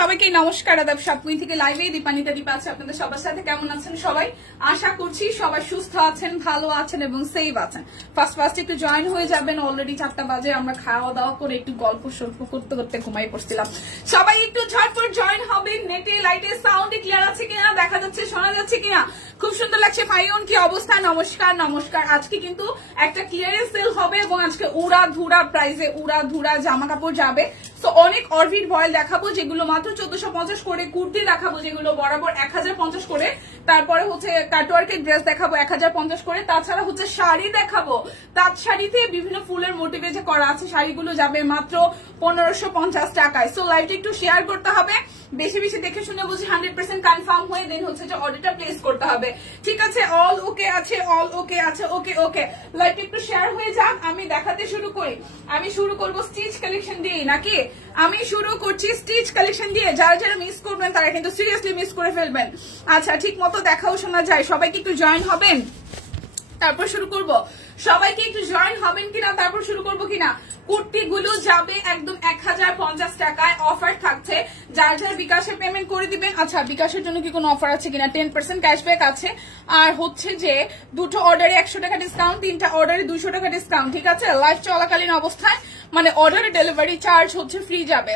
সবাইকে নমস্কার, আদাব। সবকুই থেকে লাইভে দীপানিতা দীপা আছে আপনাদের সবার সাথে। কেমন আছেন সবাই? আশা করছি সবাই সুস্থ আছেন, ভালো আছেন এবং সেফ আছেন। ফার্স্ট একটু জয়েন হয়ে যাবেন। অলরেডি 4টা বাজে, আমরা খাওয়া দাওয়া করে একটু গল্প সল্প করতে করতে ঘুমাই পড়ছিলাম। সবাই একটু ঝটপট জয়েন হবেন। নেটে লাইটে সাউন্ড ক্লিয়ার আছে কিনা, দেখা যাচ্ছে, শোনা যাচ্ছে কিনা? খুব সুন্দর লাগছে। ফাইন, কি অবস্থা? নমস্কার নমস্কার। আজকে কিন্তু একটা ক্লিয়ারেন্স সেল হবে এবং আজকে উড়া ধুরা প্রাইসে উড়া ধুরা জামা কাপড় যাবে। তো অনেক অরবিট ভয়েল দেখাবো যেগুলো মাত্র 1450 করে, কুর্তি দেখাবো যেগুলো বরাবর 1050 করে, তারপরে হচ্ছে কাটওয়ার্কের ড্রেস দেখাবো 1050 করে, তাছাড়া হচ্ছে শাড়ি দেখাবো। তাঁত শাড়িতে বিভিন্ন ফুলের মোটিভে যে করা আছে শাড়িগুলো যাবে মাত্র 1550 টাকায়। সো লাইভটা একটু শেয়ার করতে হবে, বেশি বেশি দেখে শুনে বুঝে 100% কনফার্ম হয়ে দেন হচ্ছে যে অর্ডারটা প্লেস করতে হবে। ঠিক আছে, অল ওকে আছে, অল ওকে আছে। ওকে ওকে, লাইভটা একটু শেয়ার হয়ে যাক। আমি দেখাতে শুরু করি। আমি শুরু করব স্টিচ কালেকশন দিয়ে, নাকি? আমি শুরু করছি স্টিচ কালেকশন দিয়ে। যারা যারা মিস করবেন তারা কিন্তু সিরিয়াসলি মিস করে ফেলবেন। আচ্ছা, ঠিক মতো দেখাও শোনা যায়। সবাইকে একটু জয়েন হবেন, তারপর শুরু করব। সবাইকে একটু জয়েন হবেন কিনা, তারপর শুরু করবো কিনা। কুর্তিগুলো যাবে একদম 1050 টাকায়, অফার থাকছে। যার যারা বিকাশে পেমেন্ট করে দিবেন। আচ্ছা, বিকাশের জন্য কি কোনো অফার আছে কিনা? 10% ক্যাশব্যাক আছে। আর হচ্ছে যে দুটো অর্ডারে 100 টাকা ডিসকাউন্ট, 3টা অর্ডারে 200 টাকা ডিসকাউন্ট। ঠিক আছে, লাইভ চলাকালীন অবস্থায় মানে অর্ডারে ডেলিভারি চার্জ হচ্ছে ফ্রি যাবে।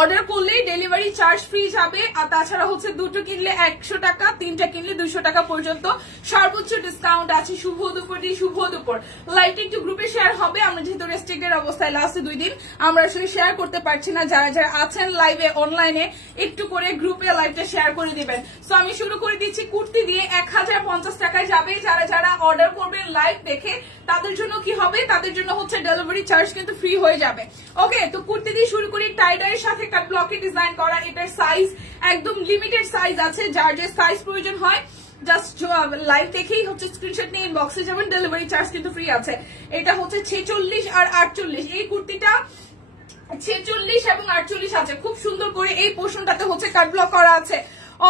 অর্ডার করলেই ডেলিভারি চার্জ ফ্রি যাবে। আর তাছাড়া হচ্ছে দুটো কিনলে 100 টাকা, 3টা কিনলে 200 টাকা পর্যন্ত সর্বোচ্চ ডিসকাউন্ট আছে। শুভ দুপুরটি, শুভ দুপুর। লাইভটা একটু গ্রুপে শেয়ার হবে। আমরা যেহেতু রেস্ট্রিক্টেড অবস্থায় লাস্ট 2 দিন আমরা আসলে শেয়ার করতে পারছি না। যারা যারা আছেন লাইভে অনলাইনে একটু করে গ্রুপে লাইভটা শেয়ার করে দিবেন। সো আমি শুরু করে দিচ্ছি কুর্তি দিয়ে। 1050 টাকায় যাবে। যারা যারা অর্ডার করবেন লাইভ দেখে তাদের জন্য কি হবে, তাদের জন্য হচ্ছে ডেলিভারি চার্জ কিন্তু ফ্রি হয়ে যাবে। ওকে, তো কুর্তি দিয়ে শুরু করি। টাইডারের সাথে কাট ব্লকে ডিজাইন করা। এটার সাইজ একদম লিমিটেড সাইজ আছে। যার যে সাইজ প্রয়োজন হয় জাস্ট লাইভ দেখেই হচ্ছে স্ক্রিনশট নিয়ে ইনবক্সে যাবেন। ডেলিভারি চার্জ কিন্তু ফ্রি আছে। এটা হচ্ছে 46 আর 48। এই কুর্তিটা 46 এবং 48 আছে। খুব সুন্দর করে এই পোর্শনটাতে হচ্ছে কাট ব্লক করা আছে।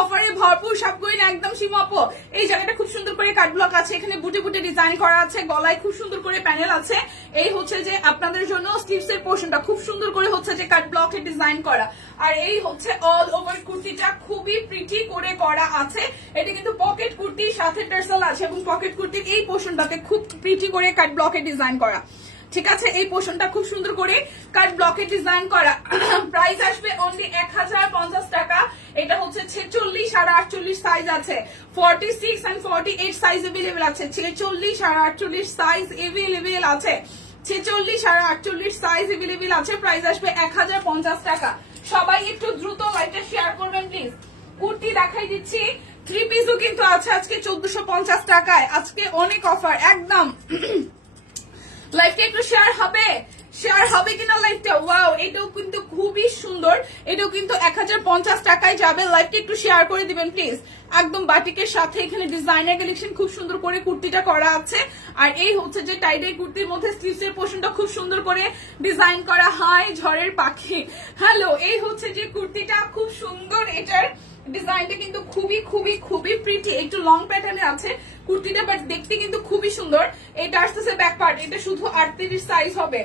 অফারে ভরপুর সব করে একদম সীমাপ। এই জায়গাটা খুব সুন্দর করে কাট ব্লক আছে। এখানে বুটে বুটে ডিজাইন করা আছে। গলায় খুব সুন্দর করে প্যানেল আছে। এই হচ্ছে যে আপনাদের জন্য স্লিভস এর পোর্শনটা খুব সুন্দর করে হচ্ছে যে কাট ব্লকে ডিজাইন করা। আর এই হচ্ছে অল ওভার কুর্তিটা খুবই প্রিটি করে করা আছে। এটা কিন্তু পকেট কুর্তির সাথে টার্সেল আছে এবং পকেট কুর্তির এই পোর্শনটাতে খুব প্রিটি করে কাট ব্লকে ডিজাইন করা। ঠিক আছে, এই পোর্শনটা খুব সুন্দর করে কাট ব্লকে ডিজাইন করা। প্রাইস আসবে অনলি 1050 টাকা। এটা হচ্ছে 46 আর 48 সাইজ আছে। 46 and 48 সাইজ এভেলেবেল আছে। 46 আর 48 সাইজ এভেলেবেল আছে। 46 আর 48 সাইজ এভেলেবেল আছে। প্রাইস আসবে 1050 টাকা। সবাই একটু দ্রুত লাইভটা শেয়ার করবেন প্লিজ। কুর্তি দেখাই দিচ্ছি। 3 পিসও কিন্তু আছে আজকে 1450 টাকায়। আজকে অনেক অফার একদম। লাইভটা একটু শেয়ার হবে, শেয়ার হবে কিনা লাইভটা? ওয়াও, এটাও কিন্তু খুবই সুন্দর। এটাও কিন্তু 1050 টাকায় যাবে। লাইভটা একটু শেয়ার করে দিবেন প্লিজ। একদম বাটিকের সাথে এখানে ডিজাইনার কালেকশন খুব সুন্দর করে কুর্তিটা করা আছে। আর এই হচ্ছে যে টাইডাই কুর্তির মধ্যে স্লিভসের পোর্শনটা খুব সুন্দর করে ডিজাইন করা হয়। ঝড়ের পাখি, হ্যালো। এই হচ্ছে যে কুর্তিটা খুব সুন্দর। এটার ডিজাইনটা কিন্তু খুবই খুবই খুবই প্রিটি। একটু লং প্যাটার্নে আছে কুর্তিটা, বাট দেখতে কিন্তু খুবই সুন্দর। এটা আসতেছে ব্যাক পার্ট। এটা শুধু 38 সাইজ হবে।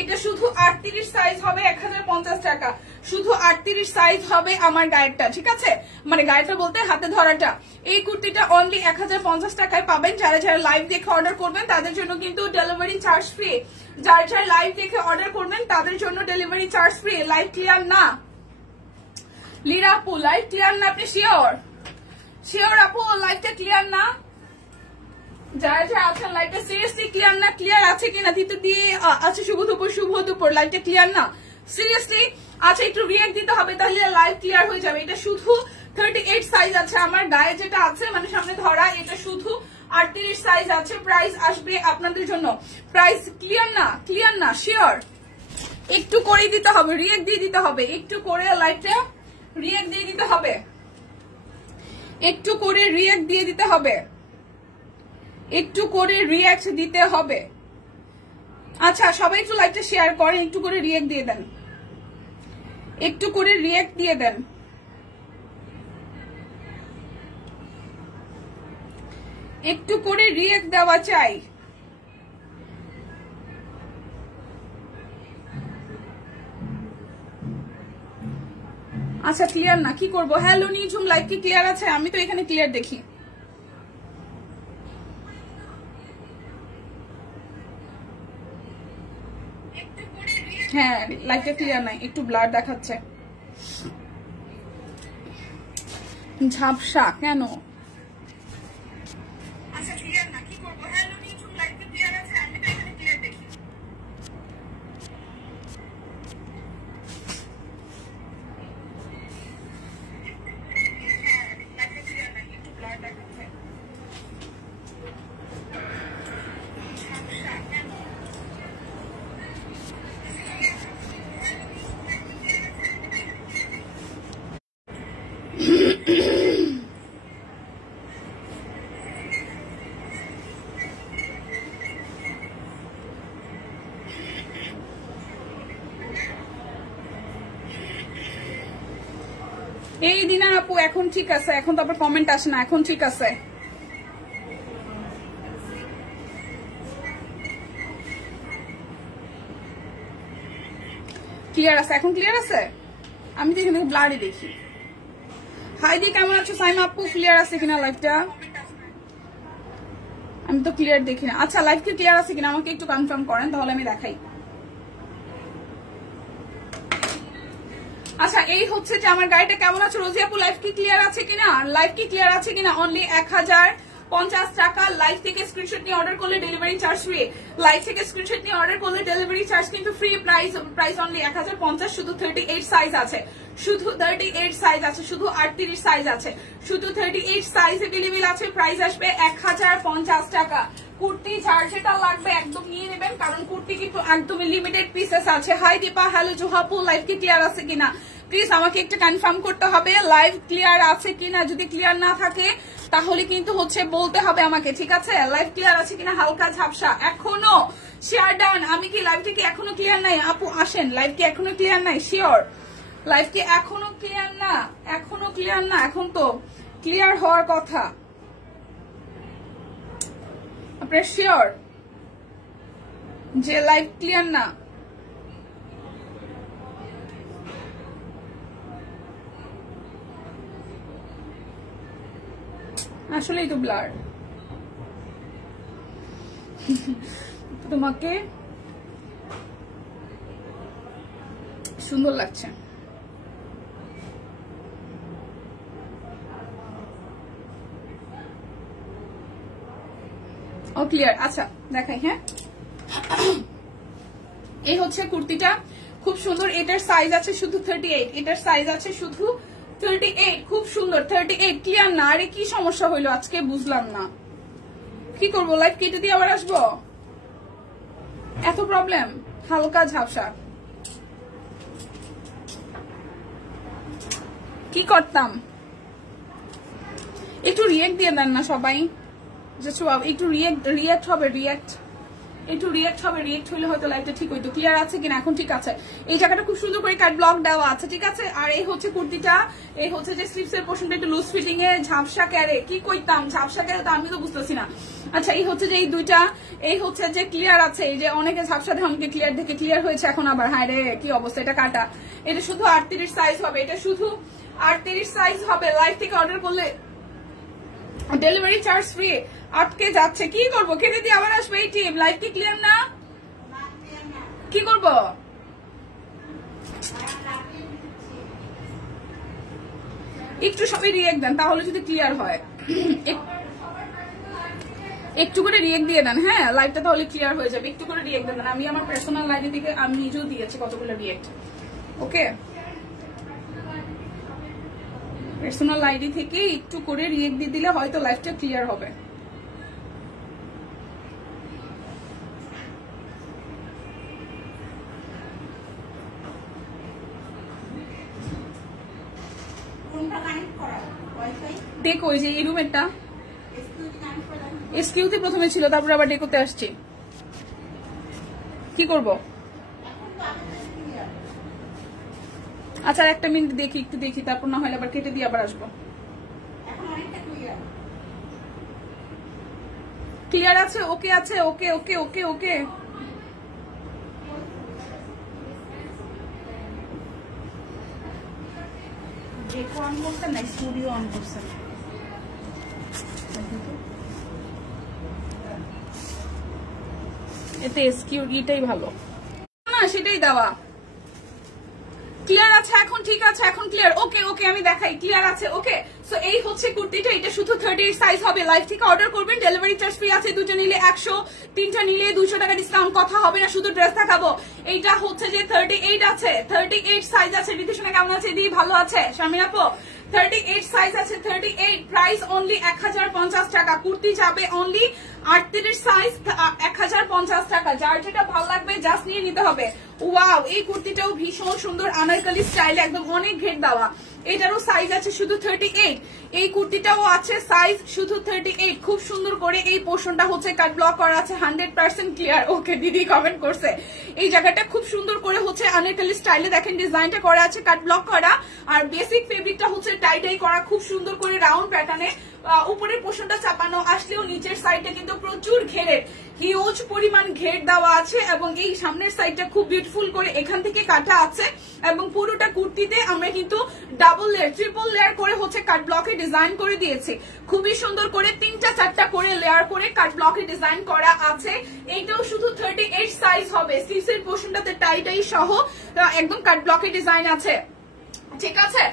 এটা শুধু 38 সাইজ হবে 1050 টাকা। শুধু 38 সাইজ হবে আমার গায়েরটা। ঠিক আছে, মানে গায়েরটা বলতে হাতে ধরাটা। এই কুর্তিটা অনলি 1050 টাকায় পাবেন। যারা যারা লাইভ দেখে অর্ডার করবেন তাদের জন্য কিন্তু ডেলিভারি চার্জ ফ্রি। যারা যারা লাইভ দেখে অর্ডার করবেন তাদের জন্য delivery charge free. Live clear না লিরা আপু? লাইভ ক্লিয়ার না? আপনি শিওর? শিওর আপু, লাইভটা ক্লিয়ার না? যারা যারা আছেন লাইভটা সিরিয়াসলি ক্লিয়ার না? ক্লিয়ার আছে কিনা দিতে দিয়ে আচ্ছা, শুভ দুপুর, শুভ দুপুর। লাইভটা ক্লিয়ার না সিরিয়াসলি? আচ্ছা, একটু রিয়েক্ট দিতে হবে তাহলে লাইভ ক্লিয়ার হয়ে যাবে। এটা শুধু 38 সাইজ আছে আমার গায়ে যেটা আছে, মানে সামনে ধরা। এটা শুধু 38 সাইজ আছে। প্রাইস আসবে আপনাদের জন্য। প্রাইস ক্লিয়ার না? ক্লিয়ার না? শিওর? একটু করে দিতে হবে, রিয়েক্ট দিয়ে দিতে হবে। একটু করে লাইভটা রিয়েক্ট দিয়ে দিতে হবে। একটু করে রিয়েক্ট দিয়ে দিতে হবে। একটু করে রিয়াক্ট দিতে হবে। আচ্ছা, সবাই একটু লাইভটা শেয়ার করেন, একটু করে রিয়াক্ট দিয়ে দেন। একটু করে রিয়াক্ট দিয়ে দেন। একটু করে রিয়াক্ট দেওয়া চাই। আচ্ছা ক্লিয়ার না, কি করবো? হ্যালো নিঝুম, লাইভ কি ক্লিয়ার আছে? আমি তো এখানে ক্লিয়ার দেখি। হ্যাঁ লাইভটা ক্লিয়ার নাই, একটু ব্লার দেখাচ্ছে। ঝাপসা কেন? আচ্ছা ক্লিয়ার না, কি করবো? হ্যালো নিঝুম, লাইভ কি ক্লিয়ার আছে? আমি তো এখানে ক্লিয়ার দেখি। এই দিনা আপু এখন ঠিক আছে, এখন তো আবার কমেন্ট আসে না, এখন ঠিক আছে। ক্লিয়ার আছে, এখন ক্লিয়ার আছে। আমি তো এখানে ব্লারই দেখি। হাইদি কেমন আছো? সাইমা আপু ক্লিয়ার আছে কিনা লাইভটা? আমি তো ক্লিয়ার দেখি না। আচ্ছা লাইভ কি ক্লিয়ার আছে কিনা আমাকে একটু কনফার্ম করেন, তাহলে আমি দেখাই। আচ্ছা এই হচ্ছে যে আমার গাড়িটা কেমন আছে। রোজি আপু লাইভ কি ক্লিয়ার আছে কিনা? লাইভ কি ক্লিয়ার আছে কিনা? অনলি 1050 টাকা। লাইভ থেকে স্ক্রিনশট নিয়ে অর্ডার করলে ডেলিভারি চার্জ ফ্রি। লাইভ থেকে স্ক্রিনশট নিয়ে অর্ডার করলে ডেলিভারি চার্জ কিন্তু ফ্রি। Price only 1050। শুধু 38 সাইজ আছে, শুধু 38 সাইজ আছে, শুধু 38 সাইজ আছে, শুধু 38 সাইজ अवेलेबल আছে। প্রাইস আসবে 1050 টাকা। কুর্তি যার যেটা লাগবে একদম নিয়ে নেবেন, কারণ কুর্তি কিন্তু একদমই লিমিটেড পিসেস আছে। হাই দীপা, হ্যালো জোহাপু, লাইভ কি ক্লিয়ার আছে কিনা প্লিজ আমাকে একটু কনফার্ম করতে হবে লাইভ ক্লিয়ার আছে কিনা। যদি ক্লিয়ার না থাকে তাহলে কিন্তু হচ্ছে বলতে হবে আমাকে, ঠিক আছে? লাইভ ক্লিয়ার আছে কিনা। হালকা ঝাপসা এখনো। Share done. আমি কি লাইভটা কি এখনো ক্লিয়ার নাই? আপু আসেন, লাইভ কি এখনো ক্লিয়ার নাই? শিওর লাইভ কি এখনো ক্লিয়ার না? এখনো ক্লিয়ার না? এখন তো ক্লিয়ার হওয়ার কথা। আপনারা শিওর যে লাইভ ক্লিয়ার না? আসলেই তো ব্লার। তোমাকে সুন্দর লাগছে। ও ক্লিয়ার। আচ্ছা দেখাই। হ্যাঁ এই হচ্ছে কুর্তিটা, খুব সুন্দর। এটার সাইজ আছে শুধু 38। এটার সাইজ আছে শুধু 38। খুব সুন্দর। 38 ক্লিয়ার না? আরে কি সমস্যা হইলো আজকে বুঝলাম না, কি করবো? লাইভ কেটে দিয়ে আবার আসবো? এত প্রবলেম। হালকা ঝাপসা কি করতাম? একটু রিয়েক্ট দিয়ে দেন না সবাই। একটু রিয়েক্ট হবে, একটু রিয়েক্ট হবে। রিয়েক্ট হইলে হয়তো লাইভটা ঠিক হইতো। ক্লিয়ার আছে কিনা? এখন ঠিক আছে। এই জায়গাটা খুব সুন্দর করে কাট ব্লক দেওয়া আছে, ঠিক আছে? আর এই হচ্ছে কুর্তিটা, এই হচ্ছে যে স্লিপস এর পোর্শনটা একটু লুজ ফিটিং এ। ঝাপসা ক্যারে কি কইতাম? ঝাপসা ক্যারে তো আমি তো বুঝতেছি না। আচ্ছা এই হচ্ছে যে এই দুইটা, এই হচ্ছে যে ক্লিয়ার আছে। এই যে অনেকে ঝাপসা দেখে আমাকে ক্লিয়ার দেখে ক্লিয়ার হয়েছে, এখন আবার হায় রে কি অবস্থা। এটা কাটা, এটা শুধু 38 সাইজ হবে, এটা শুধু 38 সাইজ হবে। লাইভ থেকে অর্ডার করলে ডেলিভারি চার্জ ফ্রি। আটকে যাচ্ছে, কি করবো? কেটে দিয়ে আবার আসবে এই টিম। লাইভ কি ক্লিয়ার না? কি করব? একটু সবাই রিয়েক্ট দেন, তাহলে যদি ক্লিয়ার হয়। একটু করে রিয়েক্ট দিয়ে দেন, হ্যাঁ লাইভটা তাহলে ক্লিয়ার হয়ে যাবে। একটু করে রিয়েক্ট দেন। আমি আমার পার্সোনাল লাইভে থেকে আমি নিজেও দিয়েছি কতগুলো রিয়েক্ট। ওকে, পার্সোনাল আইডি থেকে একটু করে রিয়েক্ট দিয়ে দিলে হয়তো লাইভটা ক্লিয়ার হবে। দেখো ওই যে এই রুমেরটা এসকিউতে প্রথমে ছিল, তারপরে আবার ডেকোতে আসছে। কি করব? আচ্ছা একটা মিনিট দেখি, একটু দেখি, তারপর না হলে আবার কেটে দিয়ে আবার আসবো। ক্লিয়ার আছে? ওকে আছে? ওকে ওকে ওকে ওকে। ডেকো অন করছেন না স্টুডিও অন করছেন? এতে এসকিউরিটাই ভালো না, সেটাই দেওয়া। ক্লিয়ার আছে এখন? ঠিক আছে, এখন ক্লিয়ার। ওকে ওকে, আমি দেখাই। ক্লিয়ার আছে? ওকে। সো এই হচ্ছে কুর্তিটা, এটা শুধু 38 সাইজ হবে। লাইভ থেকে অর্ডার করবেন, ডেলিভারি চার্জ ফ্রি আছে। দুটো নিলে 100, তিনটা নিলে 200 টাকা ডিসকাউন্ট। কথা হবে না, শুধু ড্রেস দেখাবো। এইটা হচ্ছে যে 38 আছে, 38 সাইজ আছে। রিতিশোনা কেমন আছে? দি ভালো আছে। শামিনা আপু 38 সাইজ আছে, 38 প্রাইস অনলি 1050 টাকা। কুর্তি যাবে অনলি 38 সাইজ 1050 টাকা। যার যেটা ভালো লাগবে জাস্ট নিয়ে নিতে হবে। ওয়াও, এই কুর্তিটাও ভীষণ সুন্দর আনারকলি স্টাইল, একদম অনেক ঘের দেওয়া। এটারও সাইজ আছে শুধু 38। এই কুর্তিটাও আছে সাইজ শুধু 38। খুব সুন্দর করে এই পোর্শনটা হচ্ছে কাট ব্লক করা আছে, 100% ক্লিয়ার। ওকে, দিদি কমেন্ট করছে। এই জায়গাটা খুব সুন্দর করে হচ্ছে আনারকলি স্টাইলে দেখেন ডিজাইনটা করা আছে, কাট ব্লক করা। আর বেসিক ফেব্রিকটা হচ্ছে টাই ডাই করা, খুব সুন্দর করে রাউন্ড প্যাটার্নে। উপরের পোর্শনটা চাপানো আসলেও নিচের সাইডটা কিন্তু প্রচুর ঘেরের, হিউজ পরিমাণ ঘের দেওয়া আছে। এবং এই সামনের সাইডটা খুব বিউটিফুল করে এখান থেকে কাটা আছে। এবং পুরোটা কুর্তিতে আমরা কিন্তু ডাবল লেয়ার, ট্রিপল লেয়ার করে হচ্ছে কাট ব্লকে ডিজাইন করে দিয়েছি। খুবই সুন্দর করে 3টা 4টা করে লেয়ার করে কাট ব্লকে ডিজাইন করা আছে। এইটাও শুধু 38 সাইজ হবে। স্লিভসের পোর্শনটাতে টাই টাই সহ একদম কাট ব্লকে ডিজাইন আছে। ঠিক আছে,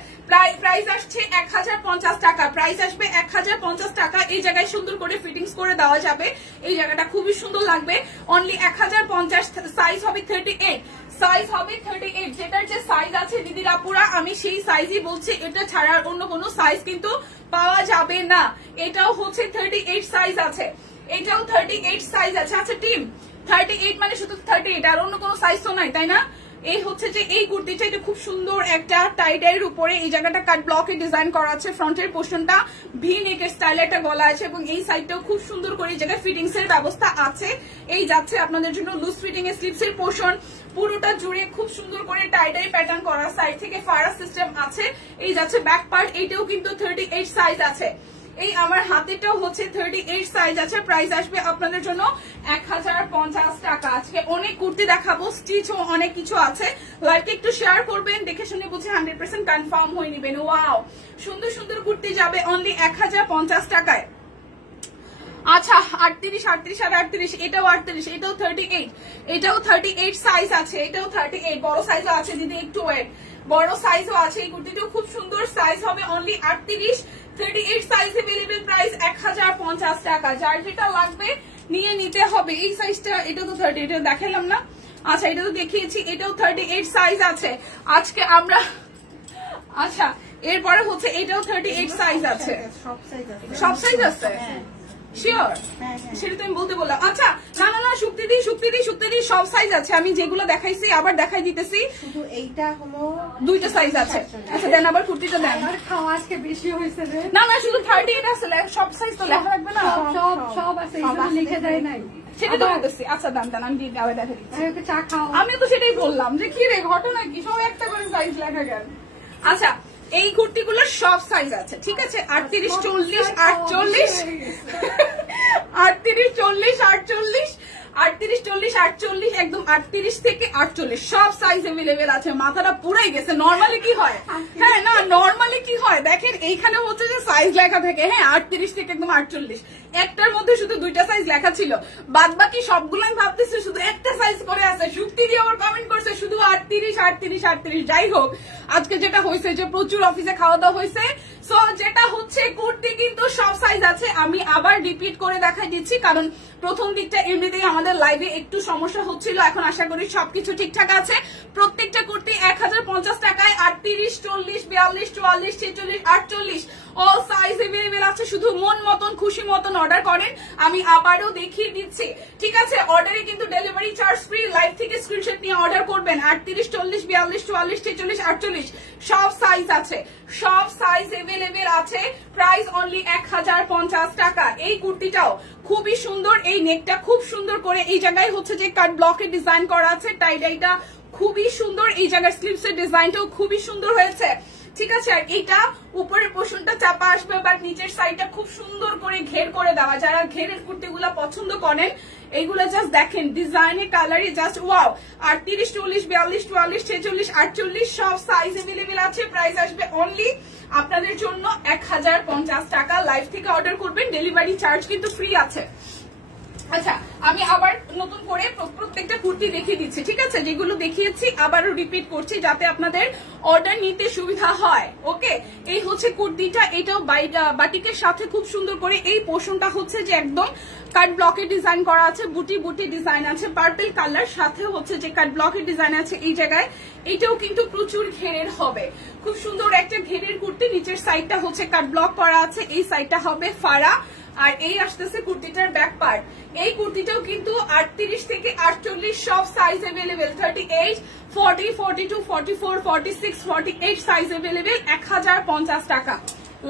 প্রাইস আসছে 1050 টাকা। প্রাইস আসবে 1050 টাকা। এই জায়গায় সুন্দর করে ফিটিংস করে দেওয়া যাবে। এই জায়গাটা খুবই সুন্দর লাগবে। অনলি 1050। সাইজ হবে 38, সাইজ হবে 38। যেটার যে সাইজ আছে দিদির আপুরা, আমি সেই সাইজই বলছি। এটা ছাড়ার অন্য কোনো সাইজ কিন্তু পাওয়া যাবে না। এটাও হচ্ছে 38 সাইজ আছে, এটাও 38 সাইজ আছে। আচ্ছা টিম, 38 মানে শুধু 38, আর অন্য কোনো সাইজ তো নাই, তাই না? এই হচ্ছে যে এই কুর্তিটা, এটা খুব সুন্দর একটা টাইডাইয়ের উপরে এই জায়গাটা কাট ব্লকে ডিজাইন করা আছে। ফ্রন্টের পোর্শনটা ভি নেকের স্টাইলে একটা গলা আছে এবং এই সাইডটাও খুব সুন্দর করে এই জায়গায় ফিটিংস এর ব্যবস্থা আছে। এই যাচ্ছে আপনাদের জন্য লুজ ফিটিং এর স্লিভস এর পোর্শন, পুরোটা জুড়ে খুব সুন্দর করে টাইডাই প্যাটার্ন করা, সাইড থেকে ফাড়া সিস্টেম আছে। এই যাচ্ছে ব্যাক পার্ট, এইটাও কিন্তু 38 সাইজ আছে। এই আমার হাতেটাও হচ্ছে 38 সাইজ আছে। প্রাইস আসবে আপনাদের জন্য 1050 টাকা। আজকে অনেক কুর্তি দেখাবো, স্টিচও অনেক কিছু আছে। লাইভকে একটু শেয়ার করবেন, দেখে শুনে বুঝে 100% কনফার্ম হয়ে নেবেন। ওয়াও, সুন্দর সুন্দর কুর্তি যাবে অনলি 1050 টাকায়। আচ্ছা 38, 38 আর 38, এটাও 38, এটাও 38, এটাও 38 সাইজ আছে, এটাও 38। বড় সাইজও আছে দিদি, একটু ওয়েট, বড় সাইজও আছে। এই কুর্তিটাও খুব সুন্দর, সাইজ হবে অনলি 38, 38 সাইজ अवेलेबल। প্রাইস 1050 টাকা। যার যেটা লাগবে নিয়ে নিতে হবে। এই সাইজটা, এটা তো 30, এটা দেখালাম না? আচ্ছা এটা তো দেখিয়েছি, এটাও 38 সাইজ আছে। আজকে আমরা আচ্ছা এরপরে হচ্ছে এটাও 38 সাইজ আছে। সব সাইজ আছে শিওর? সেটা তো আমি বলতে বললাম। আচ্ছা না না না, শুক্তিদি সব সাইজ আছে। আমি যেগুলো দেখাইছি আবার দেখাই দিতেছি। শুধু এইটা হলো 2টা সাইজ আছে। আচ্ছা দেন আবার কুর্তিটা দেন। খাওয়া আজকে বেশি হয়েছে রে। না না, শুধু 38 আছে, সব সাইজ তো লেখা রাখবে না? সব আছে, এটা লিখে দেয় নাই। সেটা তো বলতেছি। আচ্ছা দাম দেন, আমি আবার দেখা দিচ্ছি। চা খাও। আমি তো সেটাই বললাম যে কি রে ঘটনা কি, সব একটা করে সাইজ লেখা গেল। আচ্ছা এই কুর্তিগুলোর সব সাইজ আছে, ঠিক আছে? 38, 40, 48, 38, 40, 48, 38, 40, 48, একদম 38 থেকে 48 সব সাইজ अवेलेबल আছে। মাথাটা পুরাই গেছে। নরমালি কি হয়, হ্যাঁ না নরমালি কি হয় দেখেন, এইখানে হচ্ছে যে সাইজ লেখা থাকে, হ্যাঁ 38 থেকে একদম 48, একটার মধ্যে শুধু 2টা সাইজ লেখা ছিল, বাদ বাকি সবগুলো আমি ভাবতেছি শুধু একটা সাইজ করে আছে। শুক্তি দিয়ে আবার কমেন্ট করছে শুধু 38, 38, 38। যাই হোক, আজকে যেটা হয়েছে যে প্রচুর অফিসে খাওয়া দাওয়া হয়েছে, সো যেটা হচ্ছে কুর্তি কিন্তু সব সাইজ আছে। আমি আবার রিপিট করে দেখাই দিচ্ছি, কারণ প্রথম দিকটা এমনিতেই আমাদের লাইভে একটু সমস্যা হচ্ছিল। এখন আশা করি সবকিছু ঠিকঠাক আছে। প্রত্যেকটা কুর্তি 1050 টাকায় 38, 40, 42, 44, 46, 48 অল সাইজ अवेलेबल আছে। শুধু মন মতন খুশি মতন অর্ডার করেন। আমি আবারও দেখিয়ে দিচ্ছি, ঠিক আছে? অর্ডারে কিন্তু ডেলিভারি চার্জ ফ্রি। লাইভ থেকে স্ক্রিনশট নিয়ে অর্ডার করবেন। 38, 40, 42, 44, 46, 48 সব সাইজ আছে, সব সাইজ अवेलेबल আছে। প্রাইস অনলি 1050 টাকা। এই কুর্তিটাও খুবই সুন্দর, এই নেকটা খুব সুন্দর করে এই জায়গায় হচ্ছে যে কাট ব্লকে ডিজাইন করা আছে। টাই ডাইটা খুবই সুন্দর, এই জায়গার স্লিভস এর ডিজাইনটাও খুবই সুন্দর হয়েছে, ঠিক আছে। আর এটা উপরের পোর্শনটা চাপা আসবে, বাট নিচের সাইডটা খুব সুন্দর করে ঘের করে দেওয়া। যারা ঘেরের কুর্তিগুলা পছন্দ করেন এইগুলা জাস্ট দেখেন, ডিজাইনে কালারে জাস্ট ওয়াও। 38, 40, 42, 44, 46, 48 সব সাইজ এভেলেবেল আছে। প্রাইস আসবে অনলি আপনাদের জন্য 1050 টাকা। লাইভ থেকে অর্ডার করবেন, ডেলিভারি চার্জ কিন্তু ফ্রি আছে। আচ্ছা, আমি আবার নতুন করে প্রত্যেকটা কুর্তি দেখিয়ে দিচ্ছি, ঠিক আছে? যেগুলো দেখিয়েছি আবারও রিপিট করছি যাতে আপনাদের অর্ডার নিতে সুবিধা হয়। ওকে, এই হচ্ছে কুর্তিটা, এটাও বাটিকের সাথে খুব সুন্দর করে এই পোর্শনটা হচ্ছে যে একদম কাট ব্লকের ডিজাইন করা আছে, বুটি বুটি ডিজাইন আছে, পার্পল কালার সাথে হচ্ছে যে কাট ব্লকের ডিজাইন আছে এই জায়গায়। এটাও কিন্তু প্রচুর ঘেরের হবে, খুব সুন্দর একটা ঘেরের কুর্তি। নিচের সাইডটা হচ্ছে কাট ব্লক করা আছে, এই সাইডটা হবে ফাড়া। আর এই আসতেছে কুর্তিটার ব্যাক পার্ট। এই কুর্তিটাও কিন্তু 38 থেকে 48 সব সাইজ এভেলেবেল, 38, 40, 42, 44, 46, 48 সাইজ এভেলেবেল, 1050 টাকা।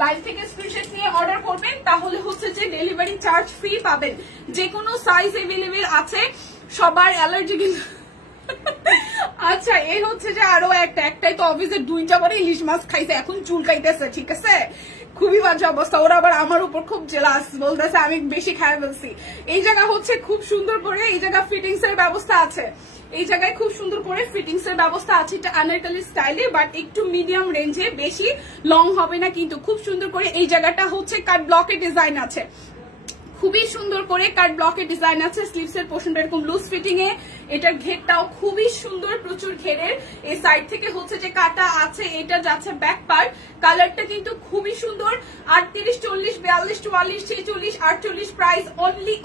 লাইভ থেকে স্ক্রিনশট নিয়ে অর্ডার করবেন, তাহলে হচ্ছে যে ডেলিভারি চার্জ ফ্রি পাবেন। যে কোনো সাইজ এভেলেবেল আছে, সবার অ্যালার্জি কিন্তু। আচ্ছা, এই হচ্ছে যে আরো একটাই তো অফিসে 2টা করে ইলিশ মাছ খাইছে, এখন চুল কাইতেছে, ঠিক আছে? খুবই বাজে অবস্থা। ওরা আবার আমার উপর খুব জেলাস, বলতেছে আমি বেশি খাই ফেলছি। এই জায়গা হচ্ছে খুব সুন্দর করে এই জায়গা ফিটিংস এর ব্যবস্থা আছে, এই জায়গায় খুব সুন্দর করে ফিটিংস এর ব্যবস্থা আছে। এটা আনারকলি স্টাইলে, বাট একটু মিডিয়াম রেঞ্জে, বেশি লং হবে না কিন্তু। খুব সুন্দর করে এই জায়গাটা হচ্ছে কাট ব্লকের ডিজাইন আছে, খুবই সুন্দর করে কাট ব্লকের ডিজাইন আছে। স্লিভস এর পোর্শনটা এরকম লুজ ফিটিং এ, এটার ঘেরটাও খুবই সুন্দর, প্রচুর ঘেরের। এই সাইড থেকে হচ্ছে যে কাটা আছে, এটা যাচ্ছে ব্যাক পার্ট। কালারটা কিন্তু খুবই সুন্দর। 38, 40, 42, 44, 46, 48 প্রাইস অনলি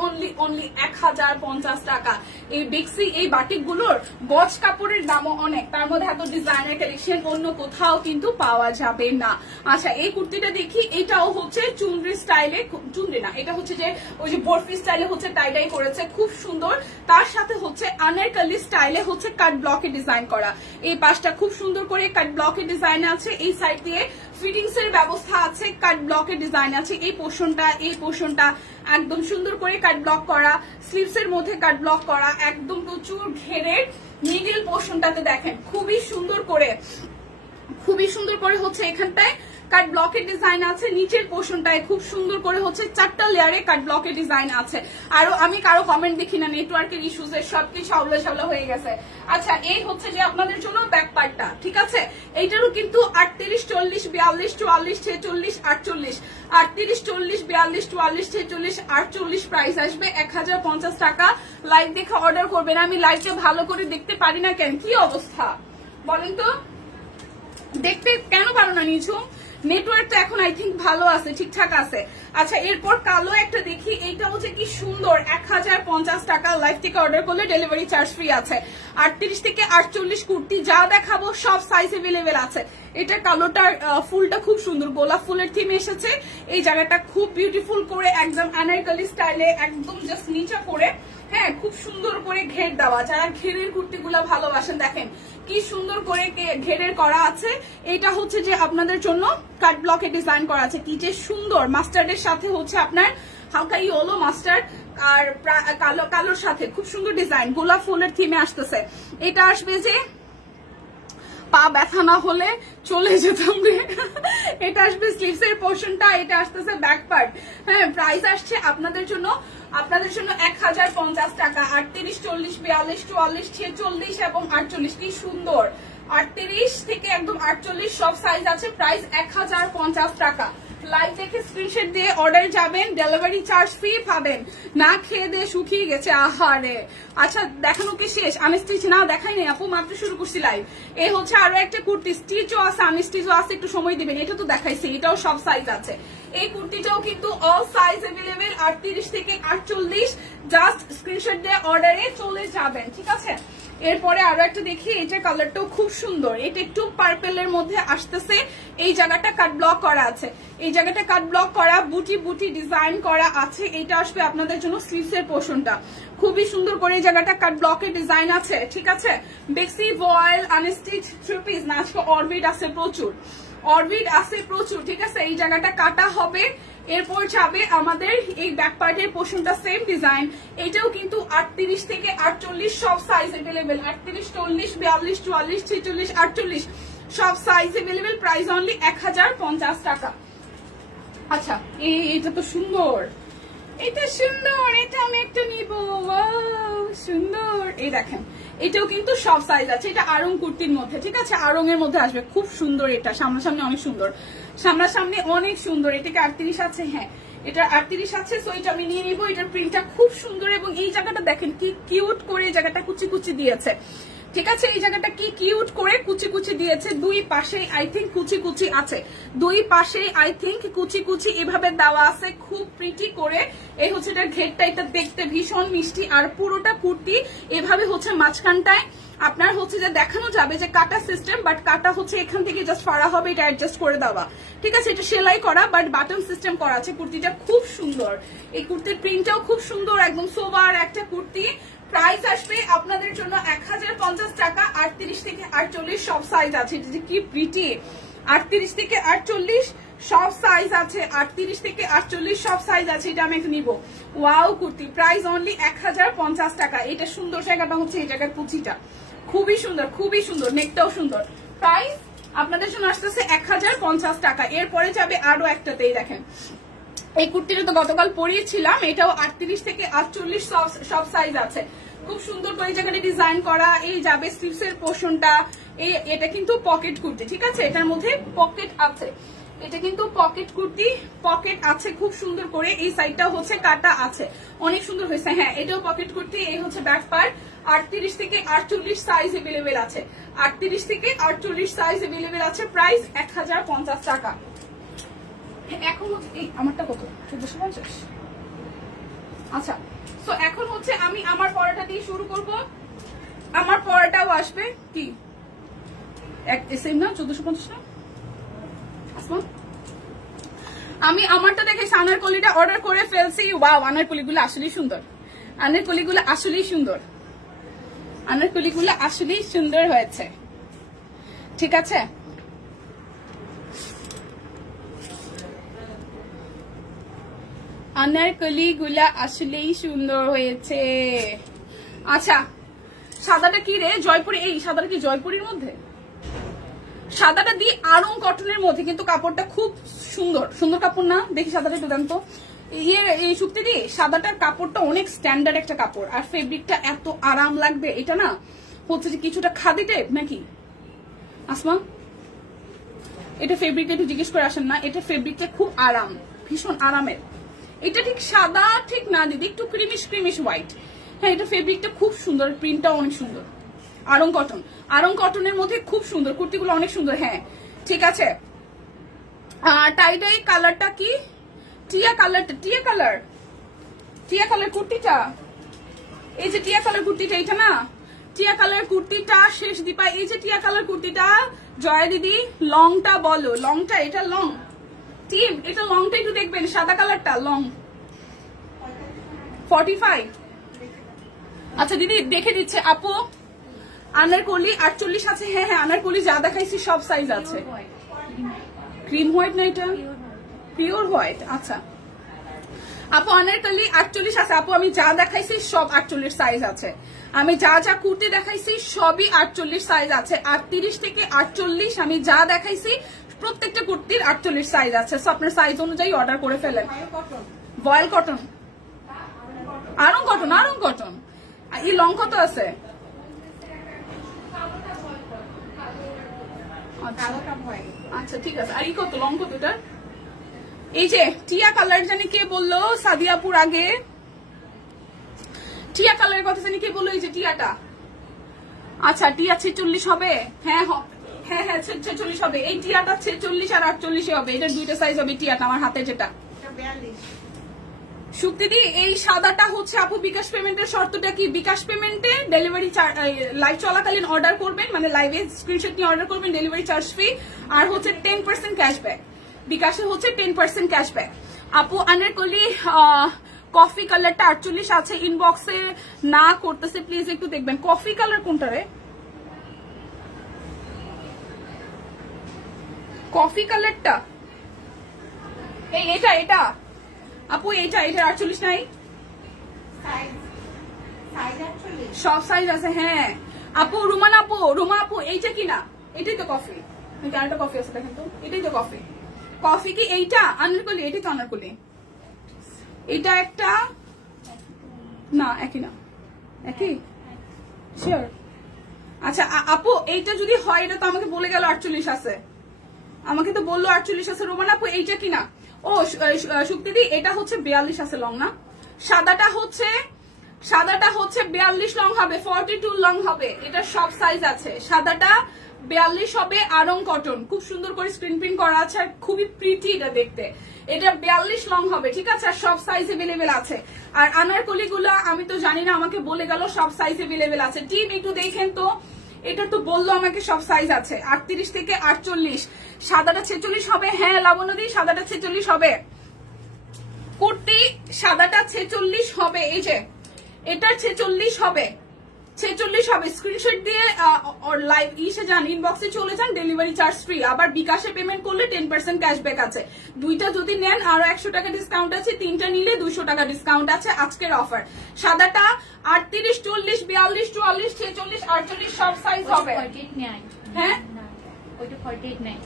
1050 টাকা। এই বেক্সি এই বাটিক গুলোর গজ কাপড়ের দামও অনেক, তার মধ্যে এত ডিজাইনার কালেকশন অন্য কোথাও কিন্তু পাওয়া যাবে না। আচ্ছা, এই কুর্তিটা দেখি, এটাও হচ্ছে চুনরি স্টাইলে, চুনরি না, এটা হচ্ছে যে ওই যে বরফি স্টাইলে হচ্ছে টাইডাই করেছে, খুব সুন্দর। তার সাথে হচ্ছে আনারকলি স্টাইলে হচ্ছে কাট ব্লকে ডিজাইন করা। এই পাশটা খুব সুন্দর করে কাট ব্লকের ডিজাইন আছে, এই সাইড দিয়ে ফিটিংস এর ব্যবস্থা আছে, কাট ব্লকের ডিজাইন আছে। এই পোর্শনটা একদম সুন্দর করে কাট ব্লক করা, স্লিভস এর মধ্যে কাট ব্লক করা, একদম প্রচুর ঘেরের। মিডল পোর্শনটাতে দেখেন খুবই সুন্দর করে হচ্ছে এখানটায় কাট ব্লকের ডিজাইন আছে। নিচের পোর্শনটায় খুব সুন্দর করে হচ্ছে 4টা লেয়ারে কাট ব্লকের ডিজাইন আছে। আরো আমি কারো কমেন্ট দেখি না, নেটওয়ার্কের ইস্যুতে সবকিছু আউলা হয়ে গেছে। আচ্ছা, এই হচ্ছে যে আপনাদের জন্য ব্যাক পার্টটা, ঠিক আছে? এইটারও কিন্তু 38, 40, 42, 44, 46, 48, 38, 40, 42, 44, 46, 48 প্রাইস আসবে 1050 টাকা। লাইভ দেখে অর্ডার করবেন। আমি লাইভটা ভালো করে দেখতে পারি না কেন, কি অবস্থা বলেন তো? দেখতে কেন পারো না নিচু? নেটওয়ার্কটা এখন আই থিঙ্ক ভালো আছে, ঠিকঠাক আছে। আচ্ছা, এরপর কালো একটা দেখি, এইটা হচ্ছে কি সুন্দর, 1050 টাকা। লাইভ থেকে অর্ডার করলে ডেলিভারি চার্জ ফ্রি আছে। 38 থেকে 48 কুর্তি যা দেখাবো সব সাইজ এভেলেবেল আছে। এটা কালোটার ফুলটা খুব সুন্দর, গোলাপ ফুলের থিম এসেছে। এই জায়গাটা খুব বিউটিফুল করে একদম আনারকলি স্টাইলে, একদম জাস্ট নিচা করে, হ্যাঁ, খুব সুন্দর করে ঘের দেওয়া। যারা ঘেরের কুর্তিগুলো ভালোবাসেন, দেখেন কি সুন্দর করে ঘেরের করা আছে। এটা হচ্ছে যে আপনাদের জন্য কাট ব্লকে ডিজাইন করা আছে, কি যে সুন্দর। মাস্টার্ডের সাথে হচ্ছে আপনার হালকা ইয়েলো মাস্টার্ড আর কালোর সাথে খুব সুন্দর ডিজাইন, গোলাপ ফুলের থিমে আসতেছে। এটা আসবে যে পা ব্যথা না হলে চলে যেতাম রে। এটা আসবে স্লিভস এর পোর্শনটা, এটা আসতেছে ব্যাক পার্ট। হ্যাঁ, প্রাইস আসছে আপনাদের জন্য 1050 টাকা। 38, 40, 42, 44, 46 এবং 48 কি সুন্দর। 38 থেকে একদম 48 সব সাইজ আছে। প্রাইস 1050 টাকা। লাইভ দেখে স্ক্রিনশট দিয়ে অর্ডার যাবেন, ডেলিভারি চার্জ ফ্রি পাবেন। না খেয়ে দিয়ে শুকিয়ে গেছে, আহারে। আচ্ছা, দেখানো কি শেষ? আনস্টিচ না দেখাই নেই আপু, মাত্র শুরু করছি লাইভ। এই হচ্ছে আরো একটা কুর্তি, স্টিচও আছে আনস্টিচও আছে, একটু সময় দিবেন। এটা তো দেখাইছি, এটাও সব সাইজ আছে। এই কুর্তিটাও কিন্তু অল সাইজ এভেলেবেল, 38 থেকে 48। জাস্ট স্ক্রিনশট দিয়ে অর্ডারে চলে যাবেন, ঠিক আছে? এরপরে আরো একটা দেখি, এটা কালারটাও খুব সুন্দর। এটা একটু পার্পেলের মধ্যে আসতেছে। এই জায়গাটা কাট ব্লক করা আছে, এই জায়গাটা কাট ব্লক করা, বুটি বুটি ডিজাইন করা আছে। এটা আসবে আপনাদের জন্য স্লিভস এর পোর্শনটা, খুবই সুন্দর করে এই জায়গাটা কাট ব্লকের ডিজাইন আছে, ঠিক আছে? বেক্সি ভয়েল আনস্টিচ থ্রি পিস না, আজকে অরবিট আছে প্রচুর, ঠিক আছে? এই জায়গাটা কাটা হবে। এরপর যাবে আমাদের এই ব্যাক পার্টের পোর্শনটা, সেম ডিজাইন। এটাও কিন্তু 38 থেকে 48 সব সাইজ এভেলেবেল। 38, 40, 42, 44, 46, 48 সব সাইজ अवेलेबल, প্রাইস অনলি 1050 টাকা। আচ্ছা এটা তো সুন্দর, এটা সুন্দর, এটা আমি একটা নিব। ওয়াও সুন্দর, এই দেখেন এটাও কিন্তু সব সাইজ আছে। এটা আরং কুর্তির মধ্যে, ঠিক আছে, আরং এর মধ্যে আসবে, খুব সুন্দর। এটা সামনাসামনি অনেক সুন্দর, সামনাসামনি অনেক সুন্দর। এটাকে 38 আছে, হ্যাঁ এটা 38 আছে। সো এটা আমি নিয়ে নিব। এটার প্রিন্টটা খুব সুন্দর এবং এই জায়গাটা দেখেন কি কিউট করে এই জায়গাটা কুচি কুচি দিয়েছে, ঠিক আছে, এই জায়গাটা কি কিউট করে কুচি কুচি দিয়েছে। দুই পাশেই আই থিঙ্ক কুচি কুচি আছে, দুই পাশেই আই থিঙ্ক কুচি কুচি এভাবে দেওয়া আছে, খুব প্রিটি করে। এই হচ্ছে এটার ঘেরটা, এটা দেখতে ভীষণ মিষ্টি। আর পুরোটা কুর্তি এভাবে হচ্ছে মাঝখানটায় আপনার হচ্ছে যে দেখানো যাবে যে কাটা সিস্টেম, বাট কাটা হচ্ছে এখান থেকে জাস্ট ফাড়া হবে, এটা অ্যাডজাস্ট করে দেওয়া, ঠিক আছে। এটা সেলাই করা বাট বাটন সিস্টেম করা আছে। কুর্তিটা খুব সুন্দর, এই কুর্তির প্রিন্টটাও খুব সুন্দর, একদম সোবার একটা কুর্তি। প্রাইস আসবে আপনাদের জন্য 1050 টাকা। 38 থেকে 48 সব সাইজ আছে। এটা যে কি প্রিটি, 38 থেকে 48 সব সাইজ আছে, 38 থেকে 48 সব সাইজ আছে। এটা আমি নিব। ওয়াও কুর্তি, প্রাইস অনলি 1050 টাকা। এটা সুন্দর জায়গাটা হচ্ছে এই জায়গার কুচিটা খুবই সুন্দর, খুবই সুন্দর, নেকটাও সুন্দর। প্রাইস আপনাদের জন্য আসতেছে 1050 টাকা। এরপরে যাবে আরো একটাতেই, দেখেন এই কুর্তিটা তো গতকাল পরিয়েছিলাম, এটাও 38 থেকে 48 সব সাইজ আছে। খুব সুন্দর করে জায়গাটা ডিজাইন করা। এই যাবে স্লিভস এর পোর্শনটা, এটা কিন্তু পকেট কুর্তি, ঠিক আছে, এটার মধ্যে পকেট আছে। এটা কিন্তু পকেট কুর্তি, পকেট আছে খুব সুন্দর করে। এই সাইডটা হচ্ছে কাটা আছে, অনেক সুন্দর হয়েছে। হ্যাঁ এটাও পকেট কুর্তি। এই হচ্ছে ব্যাক পার্ট। 38 থেকে 48 সাইজ अवेलेबल আছে, 38 থেকে 48 সাইজ अवेलेबल আছে। প্রাইস 1050 টাকা। এখন আমারটা কত, 1450। আচ্ছা তো এখন হচ্ছে আমি আমার পরাটা দিয়ে শুরু করব। আমার পরাটাও আসবে কি সেম না, 1450 না। আমি আমারটা দেখে আনারকলিটা অর্ডার করে ফেলছি। ওয়াও আনারকলিগুলো আসলেই সুন্দর, আনারকলিগুলো আসলেই সুন্দর, আনারকলিগুলো আসলেই সুন্দর হয়েছে, ঠিক আছে। আনারকলিগুলা আসলেই সুন্দর হয়েছে। আচ্ছা সাদাটা কি রে, জয়পুরি। এই সাদাটা কি জয়পুরির মধ্যে? সাদাটা দিয়ে আরং কটনের মধ্যে, কিন্তু কাপড়টা খুব সুন্দর, সুন্দর কাপড় না? দেখি সাদাটা একটু দেন তো। এই শুক্তি দিয়ে সাদাটার কাপড়টা অনেক স্ট্যান্ডার্ড একটা কাপড়, আর ফেব্রিকটা এত আরাম লাগবে। এটা না হচ্ছে যে কিছুটা খাদি টাইপ নাকি আসমা? এটা ফেব্রিকটা একটু জিজ্ঞেস করে আসেন না। এটা ফেব্রিকটা খুব আরাম, ভীষণ আরামের। এটা ঠিক সাদা ঠিক না দিদি, একটু ক্রিমিশ ক্রিমিশ হোয়াইট। হ্যাঁ এটা ফেব্রিকটা খুব সুন্দর, প্রিন্টটাও অনেক সুন্দর। আরং কটন, আরং কটনের মধ্যে খুব সুন্দর কুর্তিগুলো, অনেক সুন্দর। হ্যাঁ ঠিক আছে। টাই ডাই কালারটা কি? টিয়া কালারটা, টিয়া কালার, টিয়া কালার কুর্তিটা, এই যে টিয়া কালার কুর্তিটা, এটা না টিয়া কালার কুর্তিটা শেষ দীপা। এই যে টিয়া কালার কুর্তিটা, জয়া দিদি লংটা বলো, লংটা, এটা লং টিম, এটা লংটা একটু দেখবেন, সাদা কালারটা লং 45। আচ্ছা দিদি দেখে দিচ্ছে আপু। আনারকলি 48 আছে। হ্যাঁ হ্যাঁ আনারকলি যা দেখাইছি সব সাইজ আছে। ক্রিম হোয়াইট না এটা, পিওর হোয়াইট। আচ্ছা আপু আনারকলি 48 আছে। আপু আমি যা দেখাইছি সব 48 সাইজ আছে। আমি যা যা কুর্তি দেখাইছি সবই 48 সাইজ আছে। 38 থেকে 48 আমি যা দেখাইছি প্রত্যেকটা কুর্তির 48 সাইজ আছে। সো আপনার সাইজ অনুযায়ী অর্ডার করে ফেলেন। Voile cotton, Aarong cotton, Aarong cotton. এই লং কত আছে? আচ্ছা ঠিক আছে। আর এই কত লং কত এটা? এই যে টিয়া কালার জানি কে বললো, সাদিয়াপুর আগে টিয়া কালারের কথা জানি কে বললো, এই যে টিয়াটা। আচ্ছা টিয়া 46 হবে। হ্যাঁ হ্যাঁ হ্যাঁ 46 হবে। এই টিয়াটা 46 আর 48 হবে। এটার দুইটা সাইজ হবে টিয়াটা, আমার হাতে যেটা। সুক্তিদি এই সাদাটা হচ্ছে আপু বিকাশ পেমেন্টের শর্তটা কি? বিকাশ পেমেন্টে ডেলিভারি লাইভ চলাকালীন অর্ডার করবেন, মানে লাইভে স্ক্রিনশট নিয়ে অর্ডার করবেন, ডেলিভারি চার্জ ফ্রি, আর হচ্ছে 10% ক্যাশব্যাক। বিকাশে হচ্ছে 10% ক্যাশব্যাক। আপু আনারকলি কফি কালারটা 48 আছে। ইনবক্সে না করতেছে, প্লিজ একটু দেখবেন। কফি কালার কোনটা রে? কফি কালারটা এই এটা, এটা আপু এটা, এটা 48 নাই? সব সাইজ আছে। হ্যাঁ আপু রুমান আপু, রুমা আপু এইটা কিনা? এটাই তো কফি। আরেকটা কফি আছে দেখেন তো, এটাই তো কফি। কফি কি এইটা আনারকলি? এটাই তো আনারকলি। এটা একটা না, একই না, একই শিওর। আচ্ছা আপু এইটা যদি হয়, এটা তো আমাকে বলে গেল 48 আছে, আমাকে তো বললো 48 আছে। রোমান আপু এইটা কিনা? ও শুক্তিদি এটা হচ্ছে 42 আছে লং না, সাদাটা হচ্ছে 42 লং হবে, 42 লং হবে। এটা সব সাইজ আছে, সাদাটা 42 হবে। আরং কটন, খুব সুন্দর করে স্ক্রিন প্রিন্ট করা আছে, আর খুবই প্রিটি এটা দেখতে। এটা 42 লং হবে, ঠিক আছে। আর সব সাইজ এভেলেবেল আছে। আর আনারকলি গুলা আমি তো জানি না, আমাকে বলে গেল সব সাইজ এভেলেবেল আছে। টিম একটু দেখেন তো, এটা তো বললো আমাকে সব সাইজ আছে, 38 থেকে 48। সাদাটা 46 হবে। হ্যাঁ লাবণ্যদি, সাদাটা 46 হবে। কুর্তি সাদাটা 46 হবে, এই যে এটা 46 হবে, 46 হবে। স্ক্রিনশট দিয়ে লাইভ ইসে যান, ইনবক্সে চলে যান, ডেলিভারি চার্জ ফ্রি। আবার বিকাশে পেমেন্ট করলে 10% ক্যাশব্যাক আছে। দুইটা যদি নেন আরো 100 টাকা ডিসকাউন্ট আছে, তিনটা নিলে 200 টাকা ডিসকাউন্ট আছে আজকের অফার। সাদাটা 38, 40, 42, 44, 46, 48 সব সাইজ হবে। হ্যাঁ ওইটা 48 নাই,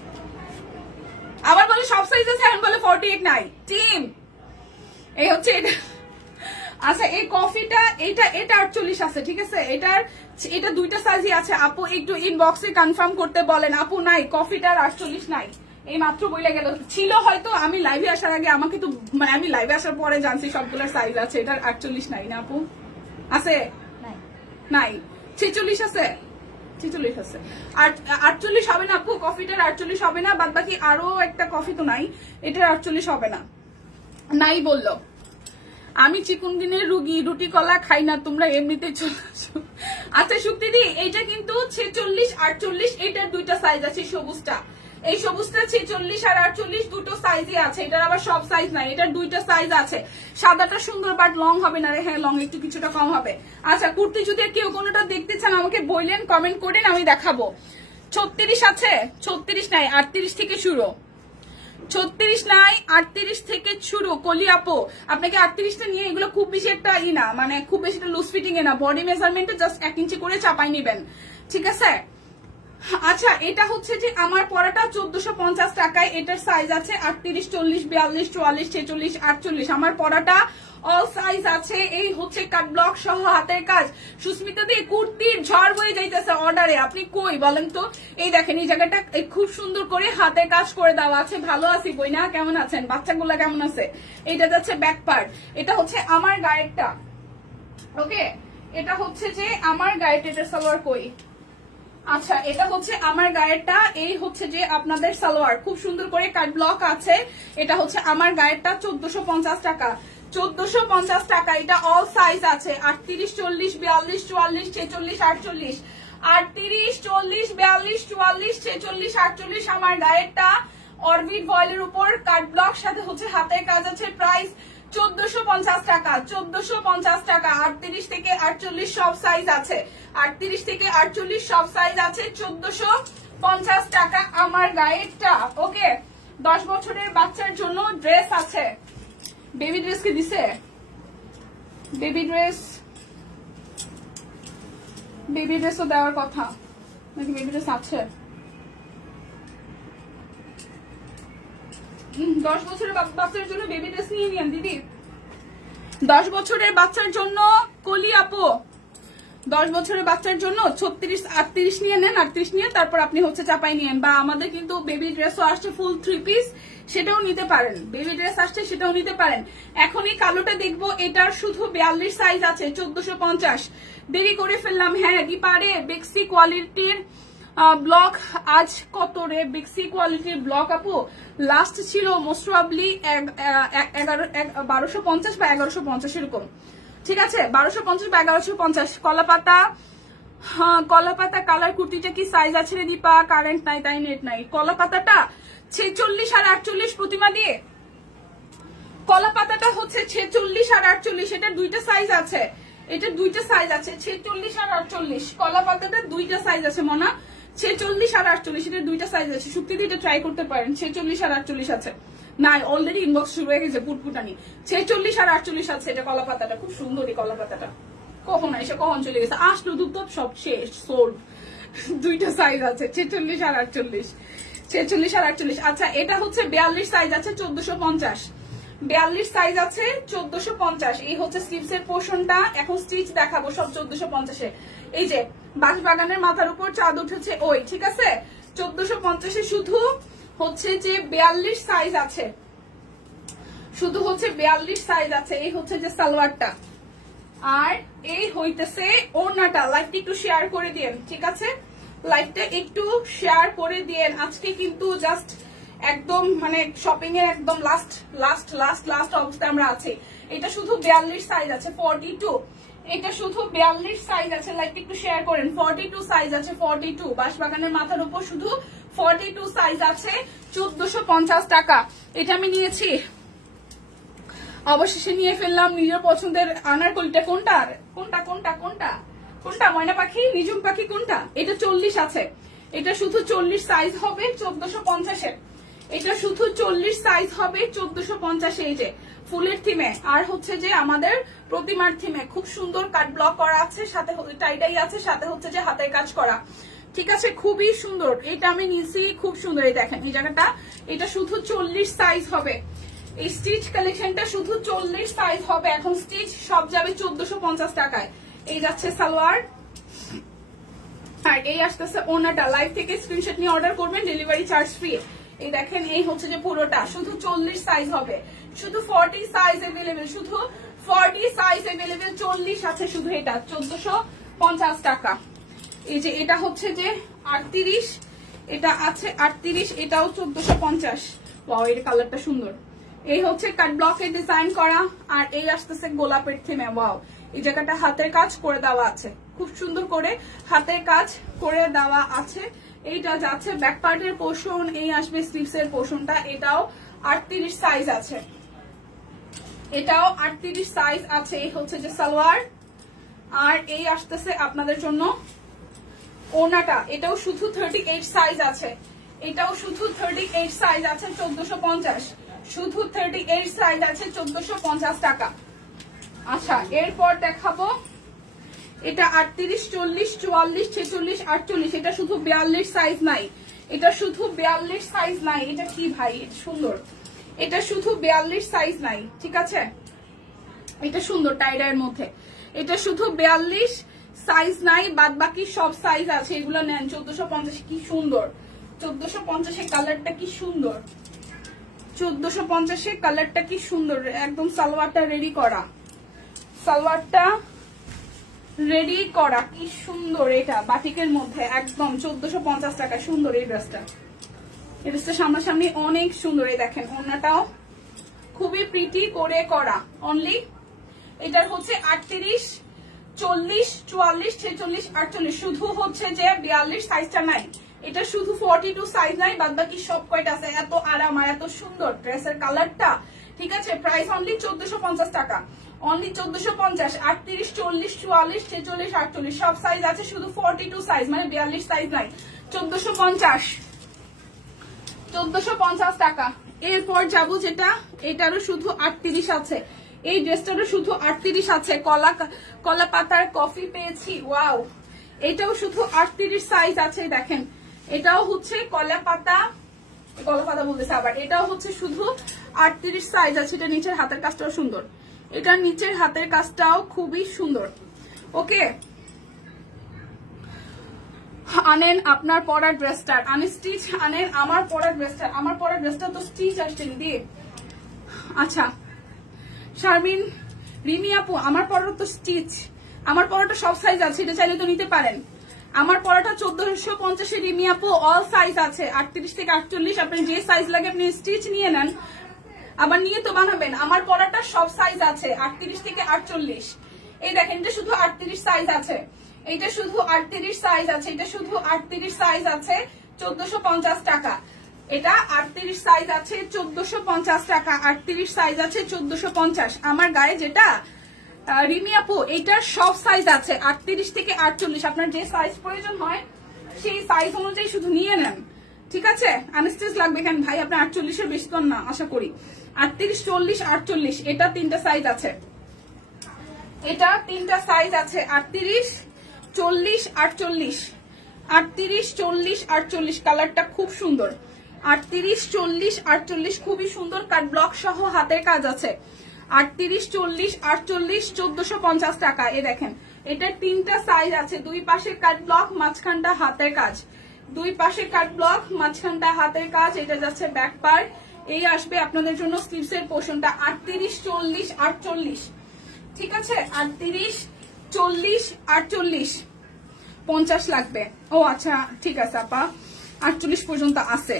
আবার বলে সব সাইজ আছে, এখন বলে 48 নাই। টিম এই হচ্ছে এটা। আচ্ছা এই কফিটা এটা 48 আছে, ঠিক আছে। এটা দুইটা সাইজই আছে। আপু একটু ইনবক্সে কনফার্ম করতে বলেন। আপু নাই, কফিটার 48 নাই, এই মাত্র বইলে গেল। ছিল হয়তো আমি লাইভে আসার আগে, আমাকে তো মানে আমি লাইভে আসার পরে জানছি সবগুলোর সাইজ আছে। এটার 48 নাই না আপু? আছে নাই, 46 আছে, 46 আছে। আর 48 হবে না আপু, কফিটার 48 হবে না। বাদ বাকি আরো একটা কফি তো নাই, এটার 48 হবে না, নাই বললো। আমি চিকুনগুনির রুগী, রুটি কলা খাই না, তোমরা এমনিতে চলে আসো। আচ্ছা শুক্তিদি এইটা কিন্তু 46, 48, এটার দুইটা সাইজ আছে। সবুজটা, এই সবুজটা 46 আর 48 দুটো সাইজই আছে। এটার আবার সব সাইজ নাই, এটার দুইটা সাইজ আছে। সাদাটা সুন্দর বাট লং হবে না রে। হ্যাঁ লং একটু কিছুটা কম হবে। আচ্ছা কুর্তি যদি কেউ কোনোটা দেখতে চান আমাকে বললেন, কমেন্ট করেন, আমি দেখাবো। 36 আছে, 36 নাই, 38 থেকে শুরু। 36 নাই, 38 থেকে শুরু। কলি আপু আপনাকে 38টা নিয়ে, এগুলো খুব বেশি একটা না, মানে খুব বেশি লুজ ফিটিং এ না, বডি মেজারমেন্টে জাস্ট 1 ইঞ্চি করে চাপাই নিবেন, ঠিক আছে। আচ্ছা এটা হচ্ছে যে আমার পরাটা 1450 টাকায়। এটার সাইজ আছে 38, 40, 42, 44, 46, 48। আমার পরাটা অল সাইজ আছে। এই হচ্ছে কাট ব্লক সহ হাতের কাজ। সুস্মিতা দি কুর্তির ঝড় বয়ে যাইতেছে অর্ডারে, আপনি কই বলেন তো? এই দেখেন এই জায়গাটা খুব সুন্দর করে হাতের কাজ করে দেওয়া আছে। ভালো আছি বই না, কেমন আছেন? বাচ্চাগুলা কেমন আছে? এইটা যাচ্ছে ব্যাক পার্ট। এটা হচ্ছে আমার গায়েরটা, ওকে। এটা হচ্ছে যে আমার গায়েরটা, এটা সালোয়ার কই? আচ্ছা এটা হচ্ছে আমার গায়েরটা, এই হচ্ছে যে আপনাদের সালোয়ার। খুব সুন্দর করে কাট ব্লক আছে। এটা হচ্ছে আমার গায়েরটা, 1450 টাকা, 1450 টাকা। এটা অল সাইজ আছে, 38, 40, 42, 44, 46, 48, 38, 40, 42, 44, 46, 48 আমার গায়েরটা। অরবিট ভয়েলের উপর কাট ব্লক, সাথে হচ্ছে হাতের কাজ আছে। প্রাইস 1450 টাকা, 1450 টাকা। 38 থেকে 48 সব সাইজ আছে, 38 থেকে 48 সব সাইজ আছে। 1450 টাকা আমার গায়েরটা, ওকে। 10 বছরের বাচ্চার জন্য ড্রেস আছে। বেবি ড্রেস কি দিছে? বেবি ড্রেসও দেওয়ার কথা নাকি? বেবি ড্রেস আছে? 10 বছরের বাচ্চার জন্য বেবি ড্রেস নিয়ে নিন দিদি। 10 বছরের বাচ্চার জন্য কলি আপু, 10 বছরের বাচ্চার জন্য 36, 38 নিয়ে নেন। 38 নিয়ে তারপর আপনি হচ্ছে চাপাই নিয়েন। বা আমাদের কিন্তু বেবি ড্রেসও আসছে ফুল 3 পিস, সেটাও নিতে পারেন। বেবি ড্রেস আসছে, সেটাও নিতে পারেন। এখন এই কালোটা দেখবো, এটার শুধু 42 সাইজ আছে, 1450। দেরি করে ফেললাম। হ্যাঁ দিপারে বেক্সি কোয়ালিটির ব্লক আজ কত রে? বেক্সি কোয়ালিটির ব্লক আপু লাস্ট ছিল মোস্ট প্রবাবলি 1250 বা 1150 এরকম, ঠিক আছে। 1250 বা 1150। কলাপাতা, হ্যাঁ কলাপাতা কালার কুর্তিটা কি সাইজ আছে রে দীপা? কারেন্ট নাই তাই নেট নাই। কলাপাতাটা 46 আর 48 প্রতিমা দিয়ে। কলাপাতাটা হচ্ছে 46 আর 48, এটা দুইটা সাইজ আছে। এটা দুইটা সাইজ আছে, 46 আর 48। কলাপাতাটা দুইটা সাইজ আছে মনা, 46 আর 48, এটা দুইটা সাইজ আছে। শুক্তিতে এটা ট্রাই করতে পারেন। 46 আর 48 আছে। না অলরেডি ইনবক্স শুরু হয়ে গেছে পুটপুটানি। 46 আর 48 আছে। এটা কলাপাতাটা খুব সুন্দর। এই কলাপাতাটা কখন এসে কখন চলে গেছে, আসলো দুধ সব শেষ সোল্ড। দুইটা সাইজ আছে, 46 আর 48। 46 আর 48। আচ্ছা এটা হচ্ছে 42 সাইজ আছে 1450, 42 সাইজ আছে 1450। এই হচ্ছে স্লিভস এর পোর্শনটা। এখন স্টিচ দেখাবো সব 1450 এ। এই যে বাঁশবাগানের মাথার উপর চাঁদ উঠেছে ওই, ঠিক আছে 1450 এ শুধু হচ্ছে যে 42 সাইজ আছে, শুধু হচ্ছে 42 সাইজ আছে। এই হচ্ছে যে সালোয়ারটা, আর এই হইতেছে ওড়নাটা। লাইভটা একটু শেয়ার করে দিয়েন, ঠিক আছে লাইভটা একটু শেয়ার করে দিয়েন। আজকে কিন্তু জাস্ট একদম মানে শপিং এর একদম লাস্ট লাস্ট লাস্ট লাস্ট অবস্থায় আমরা আছি। এটা শুধু 42 সাইজ আছে 42, এটা শুধু 42 সাইজ আছে। লাইভটা একটু শেয়ার করেন। 42 সাইজ আছে 42, বাঁশবাগানের মাথার উপর শুধু 42 সাইজ আছে 1450 টাকা। এটা আমি নিয়েছি, অবশেষে নিয়ে ফেললাম নিজের পছন্দের আনারকলিটা। কোনটা কোনটা কোনটা কোনটা কোনটা ময়না পাখি, নিজুম পাখি কোনটা? এটা 40 আছে, এটা শুধু 40 সাইজ হবে 1450 এর। এটা শুধু 40 সাইজ হবে 1450। এই যে ফুলের থিমে আর হচ্ছে যে আমাদের প্রতিমার থিমে খুব সুন্দর কাট ব্লক করা আছে, সাথে টাইডাই আছে, সাথে হচ্ছে যে হাতের কাজ করা, ঠিক আছে খুবই সুন্দর। এটা আমি নিয়েছি, খুব সুন্দর। এই দেখেন এই জায়গাটা, এটা শুধু 40 সাইজ হবে। এই স্টিচ কালেকশনটা শুধু 40 সাইজ হবে। এখন স্টিচ সব যাবে 1450 টাকায়। এই যাচ্ছে সালোয়ার, আর এই আসতেছে ওনাটা। লাইভ থেকে স্ক্রিনশট নিয়ে অর্ডার করবেন, ডেলিভারি চার্জ ফ্রি। এই দেখেন এই হচ্ছে যে পুরোটা শুধু 40 সাইজ হবে, শুধু 40 সাইজ अवेलेबल, শুধু 40 সাইজ अवेलेबल, 40 আছে শুধু। এটা 1450 টাকা। এই যে এটা হচ্ছে যে 38, এটা আছে 38, এটাও 1450। ওয়াও এর কালারটা সুন্দর। এই হচ্ছে কাট ব্লকের ডিজাইন করা, আর এই আসতেছে গোলাপের থিমে। ওয়াও এই জায়গাটা হাতের কাজ করে দেওয়া আছে, খুব সুন্দর করে হাতের কাজ করে দেওয়া আছে। এইটা যাচ্ছে ব্যাক পার্টের পোর্শন, এই আসবে স্লিভস এর পোর্শনটা। এটাও 38 সাইজ আছে, এটাও 38 সাইজ আছে। এই হচ্ছে যে সালোয়ার, আর এই আসতেছে আপনাদের জন্য ওনাটা। এটাও শুধু 38 সাইজ আছে, এটাও শুধু 38 সাইজ আছে 1450, শুধু 38 সাইজ আছে 1450 টাকা। আচ্ছা এরপর দেখাবো এটা 38, 40, 44, 46, 48। এটা শুধু 42 সাইজ নাই, এটা শুধু 42 সাইজ নাই। এটা কি ভাই সুন্দর, এটা শুধু 42 সাইজ নাই, ঠিক আছে এটা সুন্দর টাইডার মধ্যে। এটা শুধু 42 সাইজ নাই, বাদ বাকি সব সাইজ আছে। এগুলো নেন 1450। কি সুন্দর 1450 কালারটা, কি সুন্দর 1450 কালারটা, কি সুন্দর। একদম সালোয়ারটা রেডি করা, সালোয়ারটা রেডি করা, কি সুন্দর। এটা বাটিকের মধ্যে একদম 1450 টাকা। সুন্দর এই ড্রেসটা, এই ড্রেসটা সামনাসামনি অনেক সুন্দর। এই দেখেন ওড়নাটাও খুবই প্রিটি করে করা। অনলি এটার হচ্ছে 38, 40, 44, 46, 48। শুধু হচ্ছে যে 42 সাইজটা নাই, এটা শুধু 42 সাইজ নাই, বাদ বাকি সব কয়টা আছে। এত আরাম আর এত সুন্দর ড্রেসের কালারটা, ঠিক আছে। প্রাইস অনলি 1450 টাকা, অনলি 1450। 38, 40, 44, 46, 48 সব সাইজ আছে, শুধু 42 সাইজ মানে 42 সাইজ নাই। 1450 টাকা। এরপর যাবো যেটা, এটারও শুধু 38 আছে। এই ড্রেসটারও শুধু 38 আছে। কলা পাতার কফি পেয়েছি, ওয়াও এটাও শুধু 38 সাইজ আছে। দেখেন এটাও হচ্ছে কলা পাতা বলতেছে আবার। এটাও হচ্ছে শুধু 38 সাইজ আছে। এটা নিচের হাতের কাজটাও সুন্দর, এটা নিচের হাতের কাজটাও খুবই সুন্দর। ওকে আনেন আপনার পরার ড্রেসটার, আনস্টিচ আনেন আমার পরার ড্রেসটার। আমার পরার ড্রেসটা তো স্টিচ আসছে দিদি। আচ্ছা শারমিন, রিমি আপু, আমার পরার তো স্টিচ, আমার পরাটা সব সাইজ আছে, এটা চাইলে তো নিতে পারেন। আমার পরাটা 1450 রিমি আপু, অল সাইজ আছে 38 থেকে 48। আপনার যে সাইজ লাগে আপনি স্টিচ নিয়ে নেন, আবার নিয়ে তো বানাবেন। আমার পরাটা সব সাইজ আছে 38 থেকে 48। এই দেখেন এটা শুধু 38 সাইজ আছে, এটা শুধু 38 সাইজ আছে, এটা শুধু 38 সাইজ আছে 1450 টাকা। এটা 38 সাইজ আছে 1450 টাকা, 38 সাইজ আছে 1450। আমার গায়ে যেটা রিমি আপু এটার সব সাইজ আছে 38 থেকে 48। আপনার যে সাইজ প্রয়োজন হয় সেই সাইজ অনুযায়ী শুধু নিয়ে নেন, ঠিক আছে। আনস্টিচ লাগবে কেন ভাই, আপনার 48 এর বেশি তো না আশা করি। 38, 40, 48 এটা তিনটা সাইজ আছে, এটা তিনটা সাইজ আছে 38, 40, 48। 38, 40, 48 কালারটা খুব সুন্দর। 38, 40, 48 খুবই সুন্দর কাট ব্লক সহ হাতের কাজ আছে। 38, 40, 48, 1450 টাকা। এ দেখেন এটা তিনটা সাইজ আছে, দুই পাশে কাট ব্লক, মাঝখানটা হাতের কাজ, দুই পাশে কাট ব্লক, মাঝখানটা হাতের কাজ। এটা যাচ্ছে ব্যাক পার্ট, এই আসবে আপনাদের জন্য স্লিভসের পোর্শনটা। 38, 40, 48 ঠিক আছে। 38, 40, 48 50 লাগবে। ও আচ্ছা ঠিক আছে আপা, 48 পর্যন্ত আছে।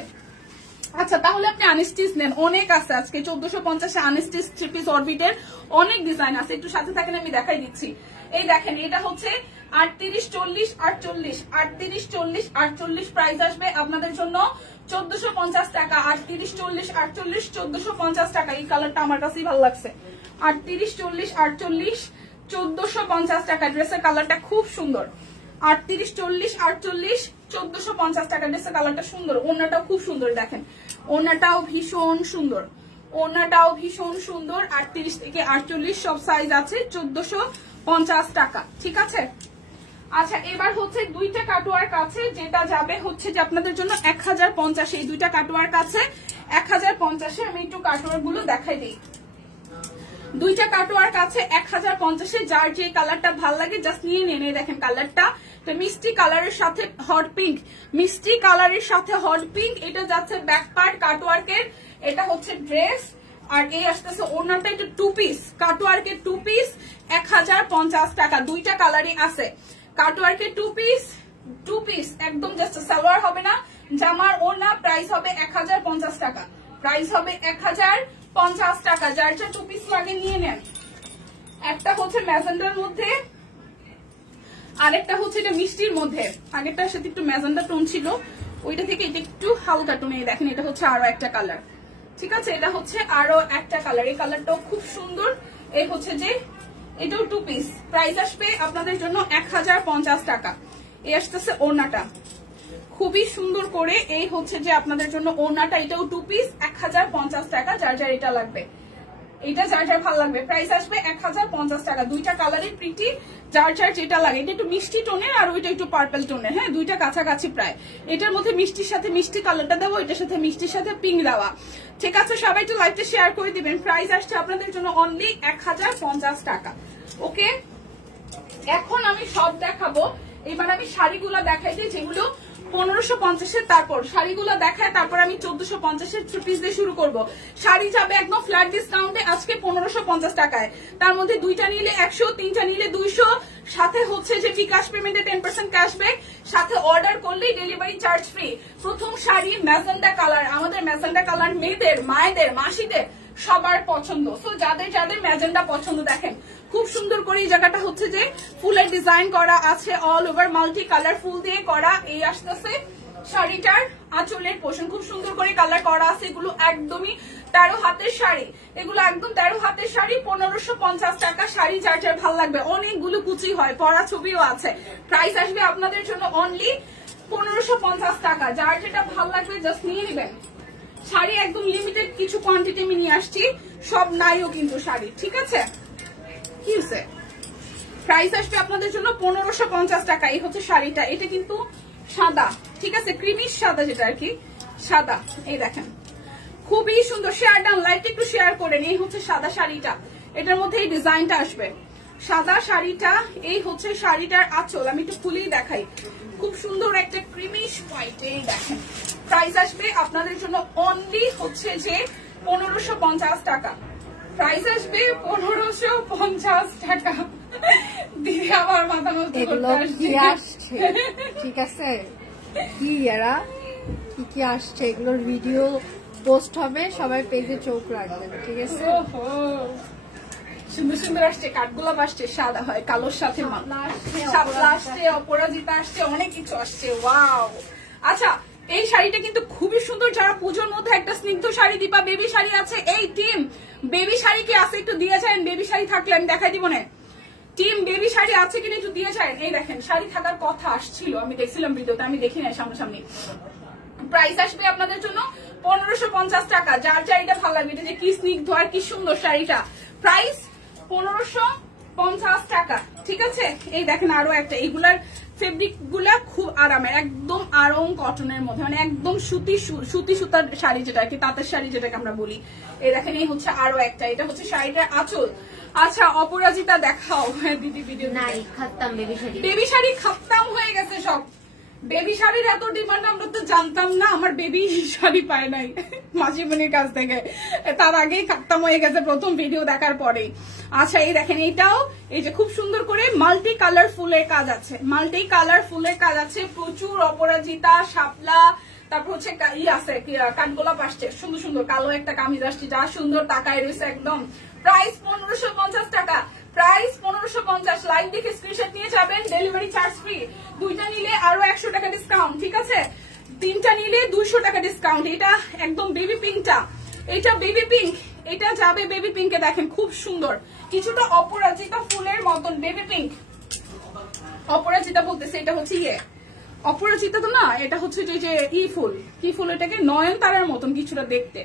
আচ্ছা তাহলে আপনি আনস্টিচ নেন, অনেক আছে আজকে 1450 আনস্টিচ থ্রি পিস অরবিটের অনেক ডিজাইন আছে। একটু সাথে থাকেন আমি দেখাই দিচ্ছি। এই দেখেন এটা হচ্ছে 38, 40, 48, 38, 40, 48 প্রাইস আসবে আপনাদের জন্য 1450 টাকা। 38, 40, 48 1450 টাকা। এই কালারটা আমার কাছেই ভালো লাগছে। 38, 40, 48 1450 টাকা। ড্রেসের কালারটা খুব সুন্দর। 38, 40, 48 1450 টাকা। ড্রেসের কালারটা সুন্দর, ওড়নাটাও খুব সুন্দর। দেখেন ওড়নাটাও ভীষণ সুন্দর, ওড়নাটাও ভীষণ সুন্দর। 38 থেকে 48 সব সাইজ আছে, 1450 টাকা ঠিক আছে। আচ্ছা এবার হচ্ছে দুইটা কাটওয়ার্ক আছে, যেটা যাবে হচ্ছে যে আপনাদের জন্য 1050। এই দুইটা কাটওয়ার্ক আছে 1050। আমি একটু কাটওয়ার্ক গুলো দেখাই দিই। দুইটা কাটওয়ার্ক আছে 1050। যার যে কালারটা ভাল লাগে জাস্ট নিয়ে নেন। এই দেখেন কালারটা মিষ্টি কালারের সাথে হট পিঙ্ক, মিষ্টি কালারের সাথে হট পিঙ্ক। এটা যাচ্ছে ব্যাক পার্ট কাটওয়ার্কের, এটা হচ্ছে ড্রেস। আর এই আসতেছে ওড়নাটা, এটা টু পিস কাটওয়ার্কের, টু পিস 1050 টাকা। দুইটা কালারই আছে কাটওয়ার্কের টু পিস একদম জাস্ট সালোয়ার হবে না, জামার ওড়না। প্রাইস হবে 1050 টাকা, প্রাইস হবে 1050 টাকা। যার যা টু পিস লাগে নিয়ে নেন। একটা হচ্ছে ম্যাজেন্ডার মধ্যে, আরেকটা হচ্ছে এটা মিষ্টির মধ্যে। আগেরটার সাথে একটু ম্যাজেন্ডা টোন ছিল, ওইটা থেকে এটা একটু হালকা টোনে। দেখেন এটা হচ্ছে আরো একটা কালার ঠিক আছে, এটা হচ্ছে আরো একটা কালার। এই কালারটাও খুব সুন্দর। এই হচ্ছে যে এটাও টু পিস, প্রাইস আসবে আপনাদের জন্য 1050 টাকা। এই আসতেছে ওড়নাটা খুবই সুন্দর করে। এই হচ্ছে যে আপনাদের জন্য ওড়নাটা, এটাও টু পিস 1050 টাকা। যার যার এটা লাগবে, এটা যার যার ভালো লাগবে, প্রাইস আসবে 1050 টাকা। দুইটা কালারের প্রিটি, যার যার যেটা লাগে। এটা একটু মিষ্টি টোনের আর ওইটা একটু পার্পল টোনের। হ্যাঁ দুইটা কাছাকাছি প্রায়। এটার মধ্যে মিষ্টির সাথে মিষ্টি কালারটা দেবো, এটার সাথে মিষ্টির সাথে পিঙ্ক দেওয়া ঠিক আছে। সবাই একটু লাইভটা শেয়ার করে দিবেন। প্রাইস আসছে আপনাদের জন্য অনলি 1050 টাকা। ওকে এখন আমি সব দেখাবো। এবার আমি শাড়িগুলো দেখাইতে, যেগুলো 1550-এর, তারপর শাড়িগুলো দেখায়, তারপর আমি 1450-এর থ্রি পিস দিয়ে শুরু করব। শাড়ি যাবে একদম ফ্ল্যাট ডিসকাউন্টে আজকে 1550 টাকায়। তার মধ্যে দুইটা নিলে 100, তিনটা নিলে 200, সাথে হচ্ছে যে বিকাশ পেমেন্টে 10% ক্যাশব্যাক, সাথে অর্ডার করলেই ডেলিভারি চার্জ ফ্রি। প্রথম শাড়ি ম্যাজেন্ডা কালার, আমাদের ম্যাজেন্ডা কালার মেয়েদের, মায়েদের, মাসিদের সবার পছন্দ। সো যাদের যাদের ম্যাজেন্ডা পছন্দ, দেখেন খুব সুন্দর করে এই জায়গাটা হচ্ছে যে ফুলের ডিজাইন করা আছে, অল ওভার মাল্টি কালার ফুল দিয়ে করা। এই আসতেছে শাড়িটার আঁচলের পোর্শন, খুব সুন্দর করে কালার করা আছে। এগুলো একদমই 13 হাতের শাড়ি, এগুলো একদম 13 হাতের শাড়ি। 1550 টাকা। শাড়ি যার যার ভালো লাগবে, অনেকগুলো কুচি হয়, পরা ছবিও আছে। প্রাইস আসবে আপনাদের জন্য অনলি 1550 টাকা। যার যেটা ভালো লাগবে জাস্ট নিয়ে নেবেন। শাড়ি একদম লিমিটেড কিছু কোয়ান্টিটি আমি নিয়ে আসছি, সব নাইও কিন্তু শাড়ি ঠিক আছে। কি হচ্ছে প্রাইস আসবে আপনাদের জন্য 1550 টাকা। এই হচ্ছে শাড়িটা, এটা কিন্তু সাদা ঠিক আছে, ক্রিমিশ সাদা, যেটা আর কি সাদা। এই দেখেন খুবই সুন্দর। শেয়ার ডান, লাইটটা একটু শেয়ার করেন। এই হচ্ছে সাদা শাড়িটা, এটার মধ্যে এই ডিজাইনটা আসবে সাদা শাড়িটা। এই হচ্ছে শাড়িটার আঁচল, আমি একটু খুলেই দেখাই। খুব সুন্দর একটা ক্রিমিশ হোয়াইট। এই দেখেন প্রাইস আসবে আপনাদের জন্য অনলি হচ্ছে যে 1550 টাকা। প্রাইস আসবে 1550 টাকা। দিদি আমার মাথা নষ্ট করতে আসছে ঠিক আছে। কি এরা কি আসছে, এগুলোর ভিডিও পোস্ট হবে, সবাই পেজে চোখ রাখবেন ঠিক আছে। সুন্দর সুন্দর আসছে, কাঠগোলাপ আসছে, সাদা হয় কালোর সাথে, শাপলা আসছে, অপরাজিতা আসছে, অনেক কিছু আসছে। ওয়াও। আচ্ছা এই শাড়িটা কিন্তু খুবই সুন্দর। যারা পুজোর মধ্যে একটা স্নিগ্ধ শাড়ি দিবা, বেবি শাড়ি আছে। এই টিম বেবি শাড়ি কি আছে একটু দিয়ে যায়, বেবি শাড়ি থাকলে আমি দেখাই দিব না। টিম বেবি শাড়ি আছে কিনা একটু দিয়ে যায়। এই দেখেন শাড়ি থাকার কথা আসছিল, আমি দেখছিলাম ভিডিওতে, আমি দেখি না সামনাসামনি। প্রাইস আসবে আপনাদের জন্য 1550 টাকা। যার শাড়িটা ভালো লাগবে, এটা যে কি স্নিগ্ধ আর কি সুন্দর শাড়িটা, প্রাইস 1550 টাকা ঠিক আছে। এই দেখেন আরো একটা, এইগুলার ফেব্রিক গুলা খুব আরামের, একদম আরং কটনের মধ্যে, মানে একদম সুতি সুতার শাড়ি, যেটা কি তাঁতের শাড়ি যেটাকে আমরা বলি। এই দেখেন, এই হচ্ছে আরো একটা, এটা হচ্ছে শাড়িটার আঁচল। আচ্ছা অপরাজিতা দেখাও। হ্যাঁ দিদি ভিডিও নাই খাতাম বেবি শাড়ি, বেবি শাড়ি খাতাম হয়ে গেছে সব। বেবি শাড়ির এত ডিমান্ড আমরা তো জানতাম না, আমার বেবি শাড়ি পায় নাই মাসিমণির কাছ থেকে, তার আগেই খাতাম হয়ে গেছে প্রথম ভিডিও দেখার পরেই। আচ্ছা এই দেখেন, এইটাও এই যে খুব সুন্দর করে মাল্টি কালার ফুলের কাজ আছে, মাল্টি কালার ফুলের কাজ আছে প্রচুর। অপরাজিতা, শাপলা, তারপর হচ্ছে আছে কাঠগোলাপ আসছে, সুন্দর সুন্দর কালো একটা কামিজ আসছে, যা সুন্দর তাকায় রয়েছে একদম। প্রাইস 1550 টাকা, প্রাইস 1550। লাইভ দেখে স্ক্রিনশট নিয়ে যাবেন, ডেলিভারি চার্জ ফ্রি। দুইটা নিলে আরো 100 টাকা ডিসকাউন্ট, ঠিক আছে? তিনটা নিলে 200 টাকা ডিসকাউন্ট। এটা একদম বেবি পিঙ্কটা, এটা বেবি পিঙ্ক, এটা যাবে বেবি পিঙ্কে। দেখেন খুব সুন্দর, কিছুটা অপরাজিতা ফুলের মতন বেবি পিঙ্ক। অপরাজিতা বলতেছে, এটা হচ্ছে অপরাজিতা তো না, এটা হচ্ছে যে ফুল, কি ফুল এটাকে, নয়নতারার মতন কিছুটা দেখতে,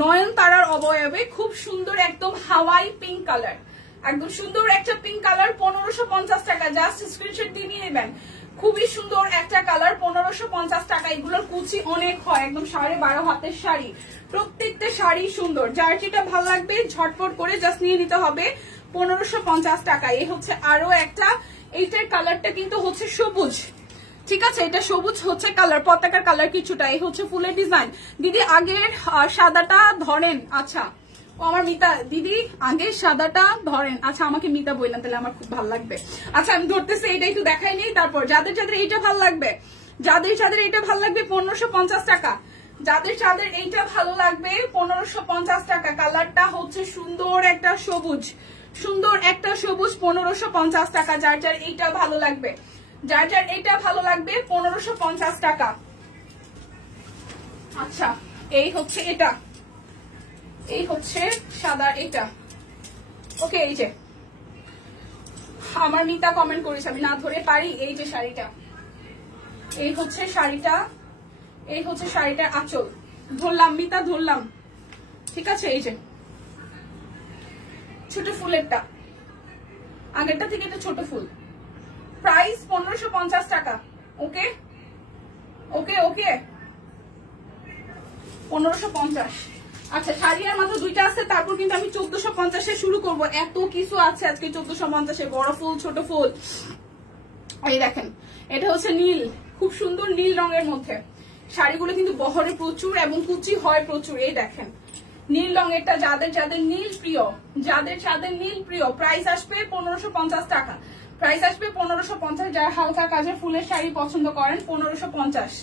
নয়নতারার অবয়বে খুব সুন্দর একদম হাওয়াই পিঙ্ক কালার, একদম সুন্দর একটা পিঙ্ক কালার। 1550 টাকা, জাস্ট স্ক্রিনশট দিয়ে নিয়ে নেবেন। খুবই সুন্দর একটা কালার, 1550 টাকা। এগুলোর কুচি অনেক হয়, একদম 12.5 হাতের শাড়ি, প্রত্যেকটা শাড়ি সুন্দর। যার যেটা ভালো লাগবে ঝটপট করে জাস্ট নিয়ে নিতে হবে, 1550 টাকা। এই হচ্ছে আরো একটা, এইটার কালারটা কিন্তু হচ্ছে সবুজ, ঠিক আছে? এটা সবুজ হচ্ছে কালার, পতাকার কালার কিছুটা। এই হচ্ছে ফুলের ডিজাইন। দিদি আগের সাদাটা ধরেন, আচ্ছা ও আমার মিতা দিদি আগের সাদাটা ধরেন, আচ্ছা আমাকে মিতা বললেন, তাহলে আমার খুব ভালো লাগবে। আচ্ছা আমি ধরতেছি, এটা একটু দেখাই নেই। তারপর যাদের যাদের এইটা ভালো লাগবে, যাদের যাদের এইটা ভালো লাগবে 1550 টাকা, যাদের যাদের এইটা ভালো লাগবে 1550 টাকা। কালারটা হচ্ছে সুন্দর একটা সবুজ, সুন্দর একটা সবুজ, 1550 টাকা। যার যার এইটা ভালো লাগবে, যার যার এইটা ভালো লাগবে 1550 টাকা। আচ্ছা এই হচ্ছে এটা, এই হচ্ছে সাদা এটা। ওকে, এই যে আমার মিতা কমেন্ট করেছে, আমি না ধরে পারি। এই যে শাড়িটা, এই হচ্ছে শাড়িটা, এই হচ্ছে শাড়িটার আঁচল। ধরলাম মিতা, ধরলাম, ঠিক আছে? এই যে ছোট ফুলেরটা, আগেরটা থেকে এটা ছোট ফুল। প্রাইস 1550 টাকা। ওকে ওকে ওকে, 1550। আচ্ছা শাড়ি আর মাত্র দুইটা আছে, তারপর কিন্তু আমি 1450 শুরু করব। এত কিছু আছে আজকে 1450, বড় ফুল ছোট ফুল। এই দেখেন, এটা হচ্ছে নীল, খুব সুন্দর নীল রঙের মধ্যে। শাড়িগুলো কিন্তু বহরে প্রচুর এবং কুচি হয় প্রচুর। এই দেখেন নীল রঙেরটা, যাদের যাদের নীল প্রিয়, যাদের যাদের নীল প্রিয়, প্রাইস আসবে 1550 টাকা, প্রাইস আসবে 1550। যারা হালকা কাজের ফুলের শাড়ি পছন্দ করেন 1550।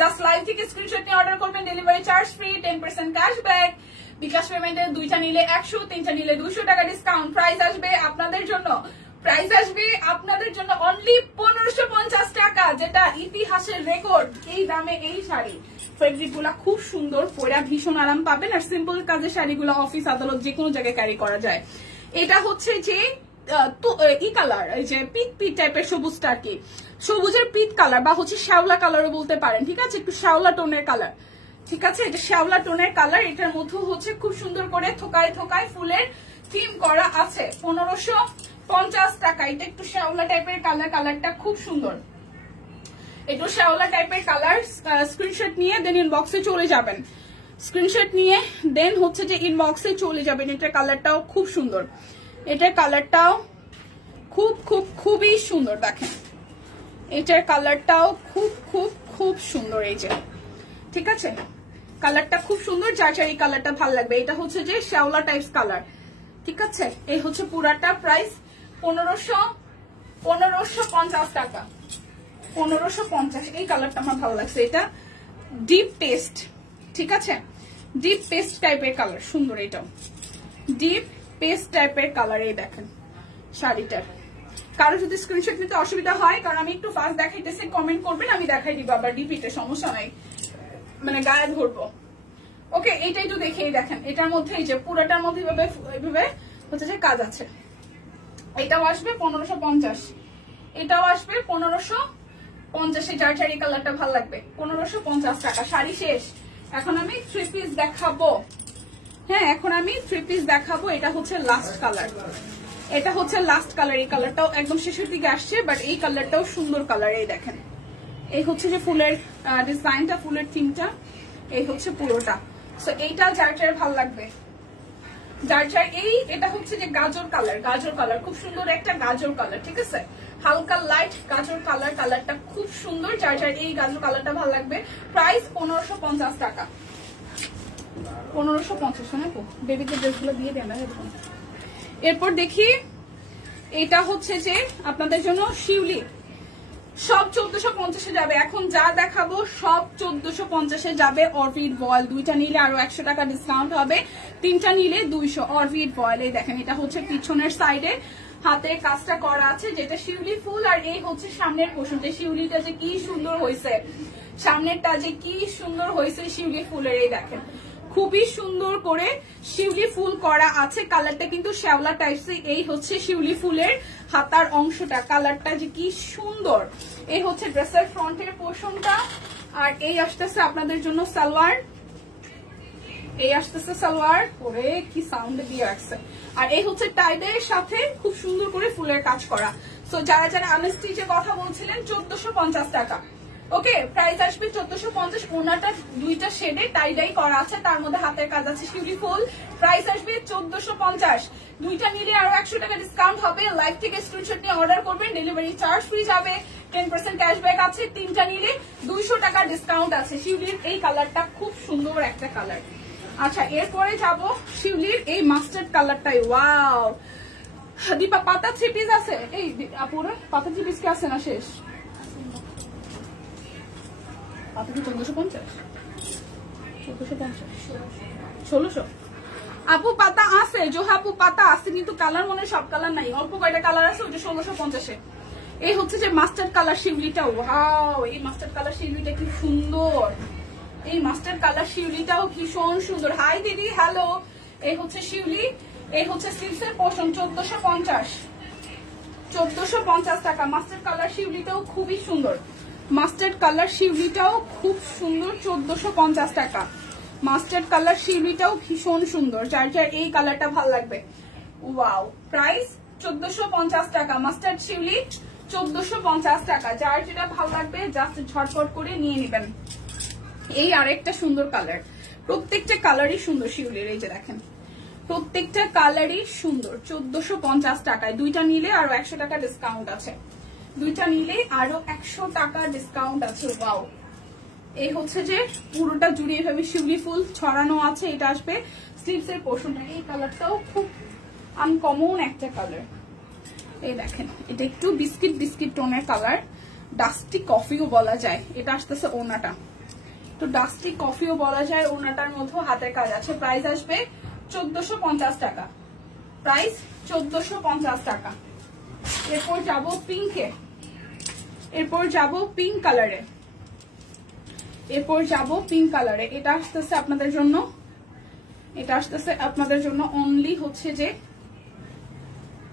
জাস্ট লাইভ থেকে স্ক্রিনশট নিয়ে অর্ডার করবেন, ডেলিভারি চার্জ ফ্রি, 10% ক্যাশব্যাক। বিকাশ পেমেন্টের দুইটা নিলে 100, তিনটা নিলে 200 টাকা ডিসকাউন্ট। প্রাইস আসবে আপনাদের জন্য, প্রাইস আসবে আপনাদের জন্য অনলি 1550 টাকা, যেটা ইতিহাসের রেকর্ড। এই দামে এই শাড়ি, ফেব্রিক গুলা খুব সুন্দর, পরা ভীষণ আরাম পাবেন। আর সিম্পল কাজের শাড়িগুলো অফিস আদালত যে কোনো জায়গায় ক্যারি করা যায়। এটা হচ্ছে যে ই কালার, এই যে পিট পিট টাইপের সবুজটা আর কি, সবুজের পিট কালার বা হচ্ছে শ্যাওলা কালারও বলতে পারেন, ঠিক আছে? একটু শ্যাওলা টোনের কালার, ঠিক আছে? এটা শ্যাওলা টোনের কালার। এটার মধ্যে হচ্ছে খুব সুন্দর করে থোকায় থোকায় ফুলের থিম করা আছে। 1550 টাকা। এটা একটু শ্যাওলা টাইপের কালার, কালারটা খুব সুন্দর, একটু শ্যাওলা টাইপের কালার। স্ক্রিনশট নিয়ে দেন ইনবক্সে চলে যাবেন, স্ক্রিনশট নিয়ে দেন হচ্ছে যে ইনবক্সে চলে যাবেন। এটার কালারটাও খুব সুন্দর, এটার কালারটাও খুব খুব খুবই সুন্দর। দেখেন এটার কালারটাও খুব খুব খুব সুন্দর, এই যে, ঠিক আছে? কালারটা খুব সুন্দর, যার যার এই কালারটা ভালো লাগবে। এটা হচ্ছে যে শ্যাওলা টাইপস কালার, ঠিক আছে? এই হচ্ছে পুরাটা। প্রাইস 1550 টাকা, 1550। এই কালারটা আমার ভালো লাগছে, এটা ডিপ পেস্ট, ঠিক আছে? ডিপ পেস্ট টাইপের কালার, সুন্দর। এটাও ডিপ পেস্ট টাইপের কালার। এই দেখেন শাড়িটার, কারো যদি স্ক্রিনশট নিতে অসুবিধা হয়, কারণ আমি একটু ফাস্ট দেখাইতেছি, কমেন্ট করবেন, আমি দেখাই দিব আবার ডিপিতে, সমস্যা নাই, মানে গায়ে ধরবো। ওকে, এইটা একটু দেখেই দেখেন, এটার মধ্যে এই যে পুরোটার মধ্যে এইভাবে হচ্ছে যে কাজ আছে। এটাও আসবে 1550, এটাও আসবে 1550। যার যার এই কালারটা ভালো লাগবে 1550 টাকা। শাড়ি শেষ, এখন আমি 3 পিস দেখাবো। হ্যাঁ, এখন আমি 3 পিস দেখাবো। এটা হচ্ছে লাস্ট কালার, এটা হচ্ছে লাস্ট কালার, এই কালারটাও একদম শেষের দিকে আসছে, বাট এই কালারটাও সুন্দর কালার। এই দেখেন, এই হচ্ছে যে ফুলের ডিজাইনটা, ফুলের থিমটা, এই হচ্ছে পুরোটা। সো এইটা যার যার ভালো লাগবে, যার যার এই এটা হচ্ছে যে গাজর কালার, গাজর কালার খুব সুন্দর একটা গাজর কালার, ঠিক আছে, হালকা লাইট গাজর কালার, কালারটা খুব সুন্দর। যার যার এই গাজর কালারটা ভালো লাগবে। প্রাইস 1550 টাকা, 1550। না বেবিদের ড্রেসগুলো দিয়ে দেন। এরপর দেখি এটা হচ্ছে যে আপনাদের জন্য শিউলি, সব 1450-এ যাবে। এখন যা দেখাবো সব 1450-এ যাবে। অরবিট বয়েল, দুইটা নিলে আরো 100 টাকা ডিসকাউন্ট হবে, তিনটা নিলে 200। অরবিট বয়েল, এই দেখেন, এটা হচ্ছে পিছনের সাইডে হাতে কাজটা করা আছে, যেটা শিউলি ফুল। আর এই হচ্ছে সামনের পোর্শন, যে শিউলিটা যে কি সুন্দর হয়েছে, সামনেরটা যে কি সুন্দর হয়েছে শিউলি ফুলের। এই দেখেন, খুবই সুন্দর করে শিউলি ফুল করা আছে, কালারটা কিন্তু শ্যাওলা টাইপস। এই হচ্ছে শিউলি ফুলের হাতার অংশটা, কালারটা যে কি সুন্দর। এই হচ্ছে ড্রেসের ফ্রন্টের পোর্শনটা। আর এই আসতেছে আপনাদের জন্য সালোয়ার, এই আসতেছে সালোয়ার, ওরে কি সাউন্ড দিয়ে আসছে। আর এই হচ্ছে টাইডের সাথে খুব সুন্দর করে ফুলের কাজ করা। সো যারা যারা আনস্টিচে কথা বলছিলেন 1450 টাকা। ওকে, প্রাইস আসবে 1450। ওনাটা দুইটা শেডে টাই ডাই করা আছে, তার মধ্যে হাতের কাজ আছে শিউলি ফুল। প্রাইস আসবে 1450। দুইটা নিলে আরো 100 টাকা ডিসকাউন্ট হবে। লাইভ থেকে স্ক্রিনশট নিয়ে অর্ডার করবেন, ডেলিভারি চার্জ ফ্রি যাবে, 10% ক্যাশব্যাক আছে। তিনটা নিলে 200 টাকা ডিসকাউন্ট আছে। শিউলির এই কালারটা খুব সুন্দর একটা কালার। আচ্ছা, এরপরে যাব শিউলির এই মাস্টার্ড কালারটাই। ওয়াও দীপা, পাতা 3 পিস আছে? এই আপুরা পাতা 3 পিস কি আছে না শেষ? পাতা কি 1450? 1600? আপু পাতা আছে, জোহাপু পাতা আছে, কিন্তু কালার মনে সব কালার নাই, অল্প কয়টা কালার আছে, ওইটা 1650-এ। এই হচ্ছে যে মাস্টার্ড কালার শিউলিটা। ওয়াও, এই মাস্টার্ড কালার শিউলিটা কি সুন্দর, এই মাস্টার্ড কালার শিউলিটাও ভীষণ সুন্দর। হাই দিদি, হ্যালো। এই হচ্ছে শিউলি, এই হচ্ছে স্লিভসের পোর্শন, 1450 টাকা। মাস্টার্ড কালার শিউলিটাও খুবই সুন্দর, মাস্টার্ড কালার শিউলিটাও খুব সুন্দর, 1450 টাকা। মাস্টার্ড কালার শিউলিটাও ভীষণ সুন্দর, যার যার এই কালারটা ভালো লাগবে। ওয়াও, প্রাইস 1450 টাকা। মাস্টার্ড শিউলি 1450 টাকা। যার যেটা ভালো লাগবে জাস্ট ঝটপট করে নিয়ে নেবেন। এই আরেকটা সুন্দর কালার, প্রত্যেকটা কালারই সুন্দর শিউলির। এই যে দেখেন, প্রত্যেকটা কালারই সুন্দর, 1450 টাকায়। দুইটা নিলে আরো 100 টাকা ডিসকাউন্ট আছে, দুইটা নিলে আরো 100 টাকা ডিসকাউন্ট আছে। ওয়াও, এই হচ্ছে যে পুরোটা জুড়ে এভাবে শিউলি ফুল ছড়ানো আছে। এটা আসবে স্লিভস এর পোর্শনটা। এই কালারটাও খুব আনকমন একটা কালার। এই দেখেন, এটা একটু বিস্কিট বিস্কিট টোনের কালার, ডাস্টি কফিও বলা যায়। এটা আসতেছে ওনাটা, তো ডাস্টি কফিও বলা যায়। ওনাটার মধ্যে হাতের কাজ আছে। প্রাইস আসবে 1450 টাকা। প্রাইস 1450 টাকা। এরপর যাব পিঙ্কে, এরপর যাব পিঙ্ক কালারে, এরপর যাব পিঙ্ক কালারে। এটা আসতেছে আপনাদের জন্য, এটা আসতেছে আপনাদের জন্য অনলি হচ্ছে যে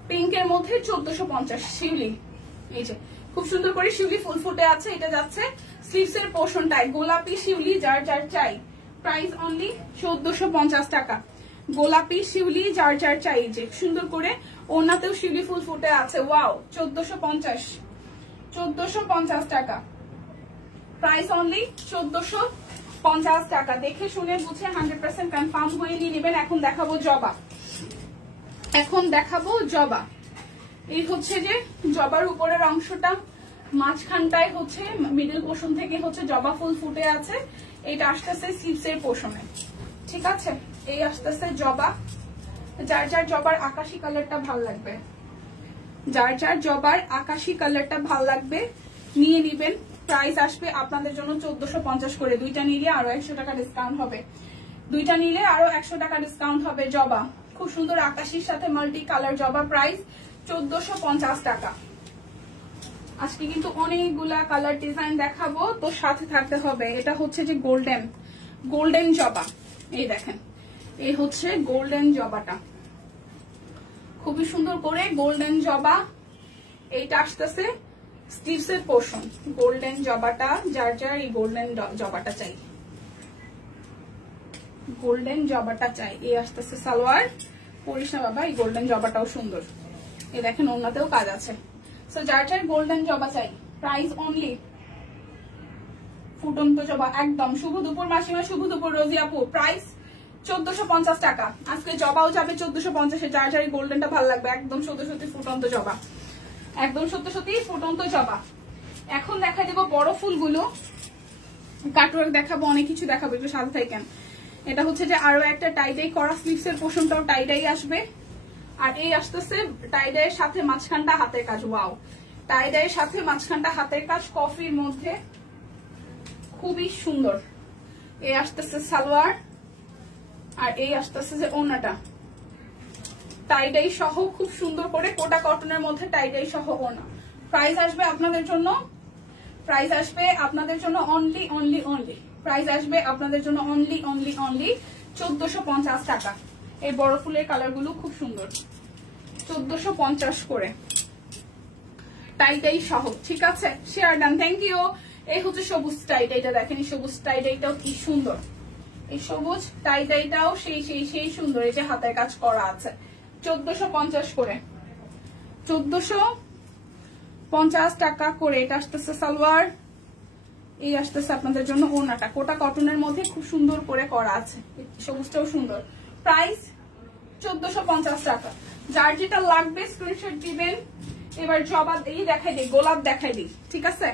পিঙ্কের মধ্যে 1450 শিউলি। এই যে খুব সুন্দর করে শিউলি ফুল ফুটে আছে। এটা যাচ্ছে স্লিভস এর পোর্শনটায়, গোলাপি শিউলি যার যার চাই। প্রাইস অনলি 1450 টাকা। গোলাপি শিউলি যার যার চাই। যে সুন্দর করে ওনাতেও শিউলি ফুল ফুটে আছে। ওয়াও, 1450 টাকা। প্রাইস অনলি 1450 টাকা। দেখে শুনে বুঝে 100% কনফার্ম হয়ে নিয়ে নেবেন। এখন দেখাবো জবা, এখন দেখাবো জবা। এই হচ্ছে যে জবার উপরের অংশটা, মাঝখানটায় হচ্ছে মিডল পোর্শন থেকে হচ্ছে জবা ফুল ফুটে আছে। এটা আসতেছে স্লিভস এর পোর্শনে, ঠিক আছে। এই আসতেছে জবা। যার যার জবার আকাশি কালারটা ভাল লাগবে, যার যার জবার আকাশি কালারটা ভাল লাগবে নিয়ে নিবেন। প্রাইস আসবে আপনাদের জন্য 1450 করে। দুইটা নিলে আরো 100 টাকা ডিসকাউন্ট হবে, দুইটা নিলে আরো 100 টাকা ডিসকাউন্ট হবে। জবা খুব সুন্দর আকাশির সাথে মাল্টি কালার জবা। প্রাইস 1450 টাকা। আজকে কিন্তু অনেকগুলা কালার ডিজাইন দেখাবো, তো সাথে থাকতে হবে। এটা হচ্ছে যে গোল্ডেন, গোল্ডেন জবা। এই দেখেন, এই হচ্ছে গোল্ডেন জবাটা, খুবই সুন্দর করে গোল্ডেন জবা। এইটা আসতেছে স্লিভস এর পোর্শন। গোল্ডেন জবাটা যার যার এই গোল্ডেন জবাটা চাই, গোল্ডেন জবাটা চাই। এই আসতেছে সালোয়ার। পরিস না বাবা, এই গোল্ডেন জবাটাও সুন্দর। এই দেখেন ওনাতেও কাজ আছে। সো যার যার গোল্ডেন জবা চাই, প্রাইস অনলি ফুটন্ত জবা একদম। শুভ দুপুর মাসিমা, শুভ দুপুর রোজি আপু, প্রাইস 1450 টাকা। আজকে জবাও যাবে 1450। যার যার গোল্ডেনটা ভালো লাগবে, একদম সত্যি সত্যি ফুটন্ত জবা, একদম সত্যি সত্যি ফুটন্ত জবা। এখন দেখা দেবো বড় ফুলগুলো, কাটওয়ার্ক দেখাবো, অনেক কিছু দেখাবো, একটু সাথে থাকেন। এটা হচ্ছে যে আরো একটা টাইডাই করা, স্লিভস এর পোর্শনটাও টাইডাই আসবে। আর এই আসতেছে টাইডাইয়ের সাথে মাঝখানটা হাতের কাজ। ওয়াও, টাইডাইয়ের সাথে মাঝখানটা হাতের কাজ, কফির মধ্যে খুবই সুন্দর। এই আসতেছে সালোয়ার, আর এই আসতেছে যে ওড়নাটা টাইডাই সহ খুব সুন্দর করে কোটা কটনের মধ্যে টাইডাই সহ ওড়না। প্রাইস আসবে আপনাদের জন্য, প্রাইস আসবে আপনাদের জন্য অনলি অনলি অনলি, প্রাইস আসবে আপনাদের জন্য অনলি অনলি অনলি 1450 টাকা। এই বড় ফুলের কালার গুলো খুব সুন্দর, 1450 করে টাইটাই সহ। ঠিক আছে, শেয়ার ডান, থ্যাংক ইউ। এই হচ্ছে সবুজ টাইটাইটা, দেখেন এই সবুজ টাইটাইটাও কি সুন্দর, এই সবুজ টাইটাইটাও সেই সেই সেই সুন্দর। এই যে হাতের কাজ করা আছে, 1450 করে, 1450 টাকা করে। এটা আসতেছে সালোয়ার, এই আসতেছে আপনাদের জন্য ওড়নাটা, কোটা কটনের মধ্যে খুব সুন্দর করে করা আছে, সবুজটাও সুন্দর। প্রাইস 1450 টাকা। যার যেটা লাগবে স্ক্রিনশট দিবেন। এবার জবা এই দেখাই দিই, গোলাপ দেখাই দিই, ঠিক আছে?